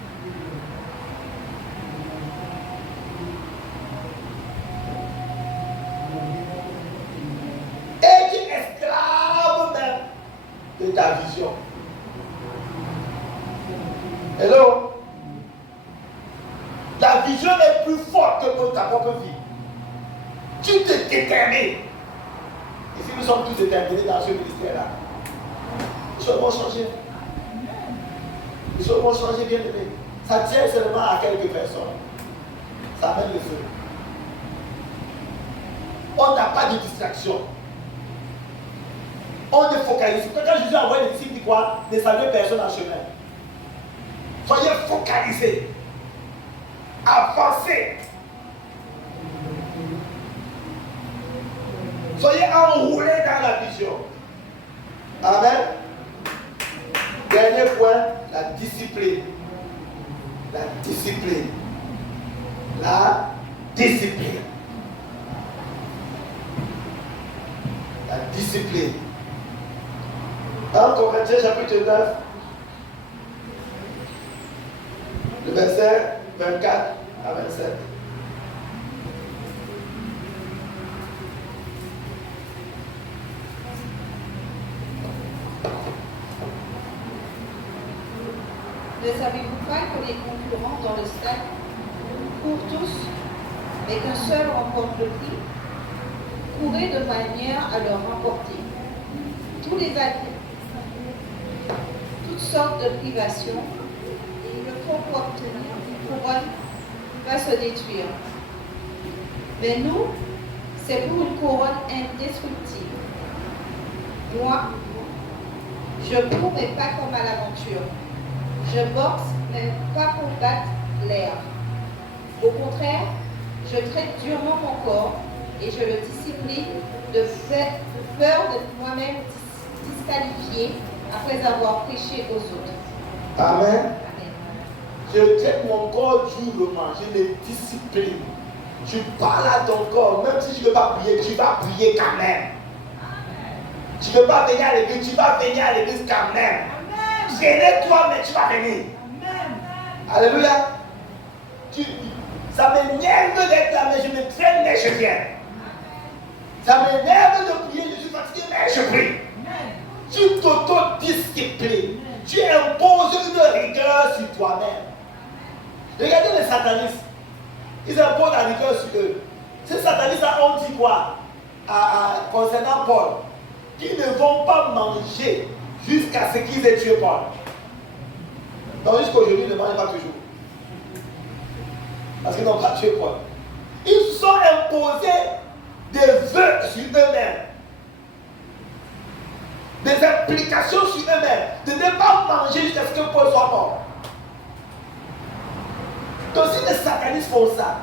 Es-tu esclave même de ta vision? Hello? La vision est plus forte que ta propre vie. Tu te détermines. Ici, nous sommes tous déterminés dans ce ministère-là. Les choses vont changer. Les choses vont changer, bien aimé. Ça tient seulement à quelques personnes. Ça amène le feu. On n'a pas de distraction. On est focalisé. Quand Jésus a envoyé les disciples, il dit quoi? Ne saluez personne en chemin. Soyez focalisés. Avancez. Soyez enroulés dans la vision. Amen. Dernier point, la discipline. La discipline. La discipline. La discipline. Dans Corinthiens chapitre 9, le verset 24 à 27. Ne savez-vous pas que les concurrents dans le stade courent tous, mais qu'un seul remporte le prix? Courez de manière à le remporter. Tous les athlètes, toutes sortes de privations, et le font pour obtenir une couronne va se détruire. Mais nous, c'est pour une couronne indestructible. Moi, je cours, mais pas comme à l'aventure. Je boxe, mais pas pour battre l'air. Au contraire, je traite durement mon corps et je le discipline de peur de moi-même disqualifié après avoir péché aux autres. Amen. Amen. Je traite mon corps durement, je le discipline. Tu parles à ton corps, même si tu ne veux pas prier, tu vas prier quand même. Tu ne veux pas venir à l'église, tu vas venir à l'église quand même. Gêne-toi, mais tu vas venir. Alléluia. Ça m'énerve d'être là, mais je me traîne, mais je viens. Ça m'énerve de prier, je suis fatigué, mais je prie. Tu t'auto-disciplines. Tu imposes une rigueur sur toi-même. Regardez les satanistes. Ils imposent la rigueur sur eux. Ces satanistes-là ont dit quoi concernant Paul? Qu'ils ne vont pas manger jusqu'à ce qu'ils aient tué Paul. Donc jusqu'à aujourd'hui, ils ne mangent pas toujours. Parce qu'ils n'ont pas tué Paul. Ils se sont imposés des vœux sur eux-mêmes. Des implications sur eux-mêmes. De ne pas manger jusqu'à ce que Paul soit mort. Donc si les satanistes font ça,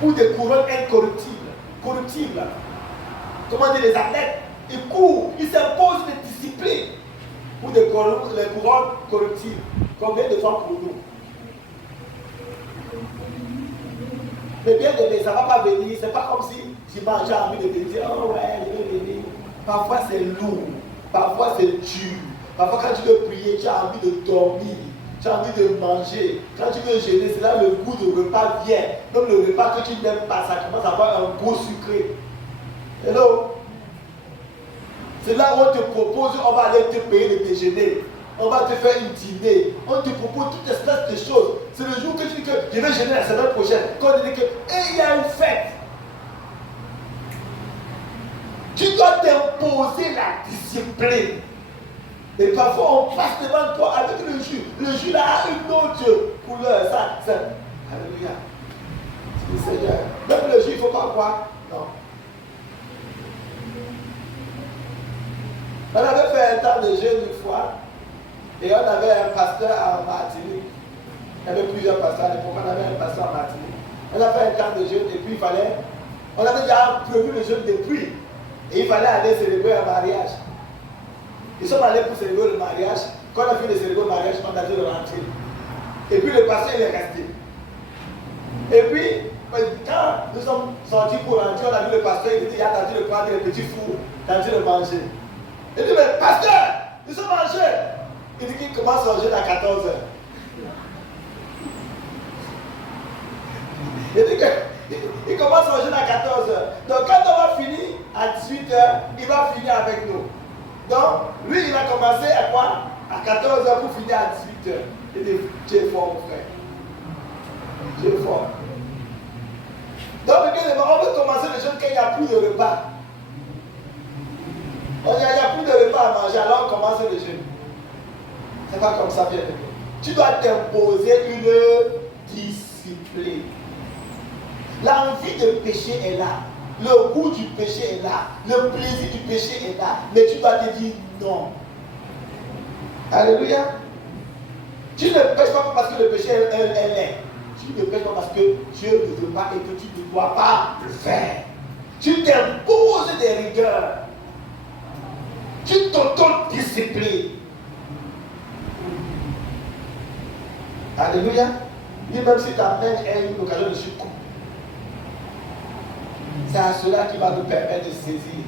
pour des couronnes incorruptibles, corruptibles. Comment dire, les athlètes, ils courent, ils s'imposent des disciplines pour les couronnes corruptibles. Combien de fois pour nous? Mais bien aimé, ça ne va pas venir, c'est pas comme si j'ai envie de te dire, oh ouais, je vais venir. Parfois c'est lourd, parfois c'est dur. Parfois quand tu veux prier, tu as envie de dormir, tu as envie de manger. Quand tu veux jeûner, c'est là le goût du repas vient. Même le repas que tu n'aimes pas, ça commence à avoir un goût sucré. Hello? C'est là où on te propose, on va aller te payer le déjeuner. On va te faire une dîner. On te propose toute espèce de choses. C'est le jour que tu dis que je vais jeûner la semaine prochaine. Quand on dit que il y a une fête. Tu dois t'imposer la discipline. Et parfois on passe devant toi avec le jus. Le jus là a une autre couleur. Ça. Alléluia. Seigneur. Même le jus, il ne faut pas croire. Non. On avait fait un temps de jeûne une fois. Et on avait un pasteur en Martinique. Il y avait plusieurs pasteurs à l'époque. On avait un pasteur en Martinique. On a fait un temps de jeûne et puis il fallait. On avait déjà prévu le jeûne depuis. Et il fallait aller célébrer un mariage. Ils sont allés pour célébrer le mariage. Quand on a fini de célébrer le mariage, on a dû le rentrer. Et puis le pasteur il est resté. Et puis, quand nous sommes sortis pour rentrer, on a vu le pasteur, il a attendu de prendre les petits fours, attendu de manger. Il dit, mais pasteur, nous sommes mangés. Il dit qu'il commence à manger à 14h. Il dit qu'il commence à manger à 14h. Donc quand on va finir à 18h, il va finir avec nous. Donc lui, il a commencé à quoi? À 14h pour finir à 18h. Il dit, tu es fort mon frère. Tu es fort. Donc on veut commencer le jeûne quand il n'y a plus de repas. Il n'y a plus de repas à manger, alors on commence le jeûne. C'est pas comme ça, bien aimé. Tu dois t'imposer une discipline. L'envie de pécher est là. Le goût du péché est là. Le plaisir du péché est là. Mais tu dois te dire non. Alléluia. Tu ne pêches pas parce que le péché est laid. Tu ne pêches pas parce que Dieu ne veut pas et que tu ne dois pas le faire. Tu t'imposes des rigueurs. Tu t'auto-disciplines. Alléluia. Dis même si ta main est une occasion de surcoupe. C'est à cela qui va nous permettre de saisir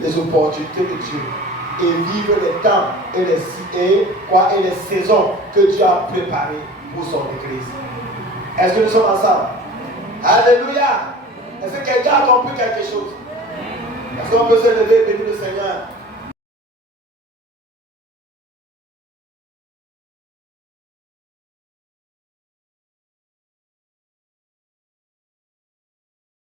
les opportunités de Dieu et vivre les temps et les saisons que Dieu a préparées pour son Église. Est-ce que nous sommes ensemble? Alléluia. Est-ce que quelqu'un a compris quelque chose? Est-ce qu'on peut se lever et bénir le Seigneur?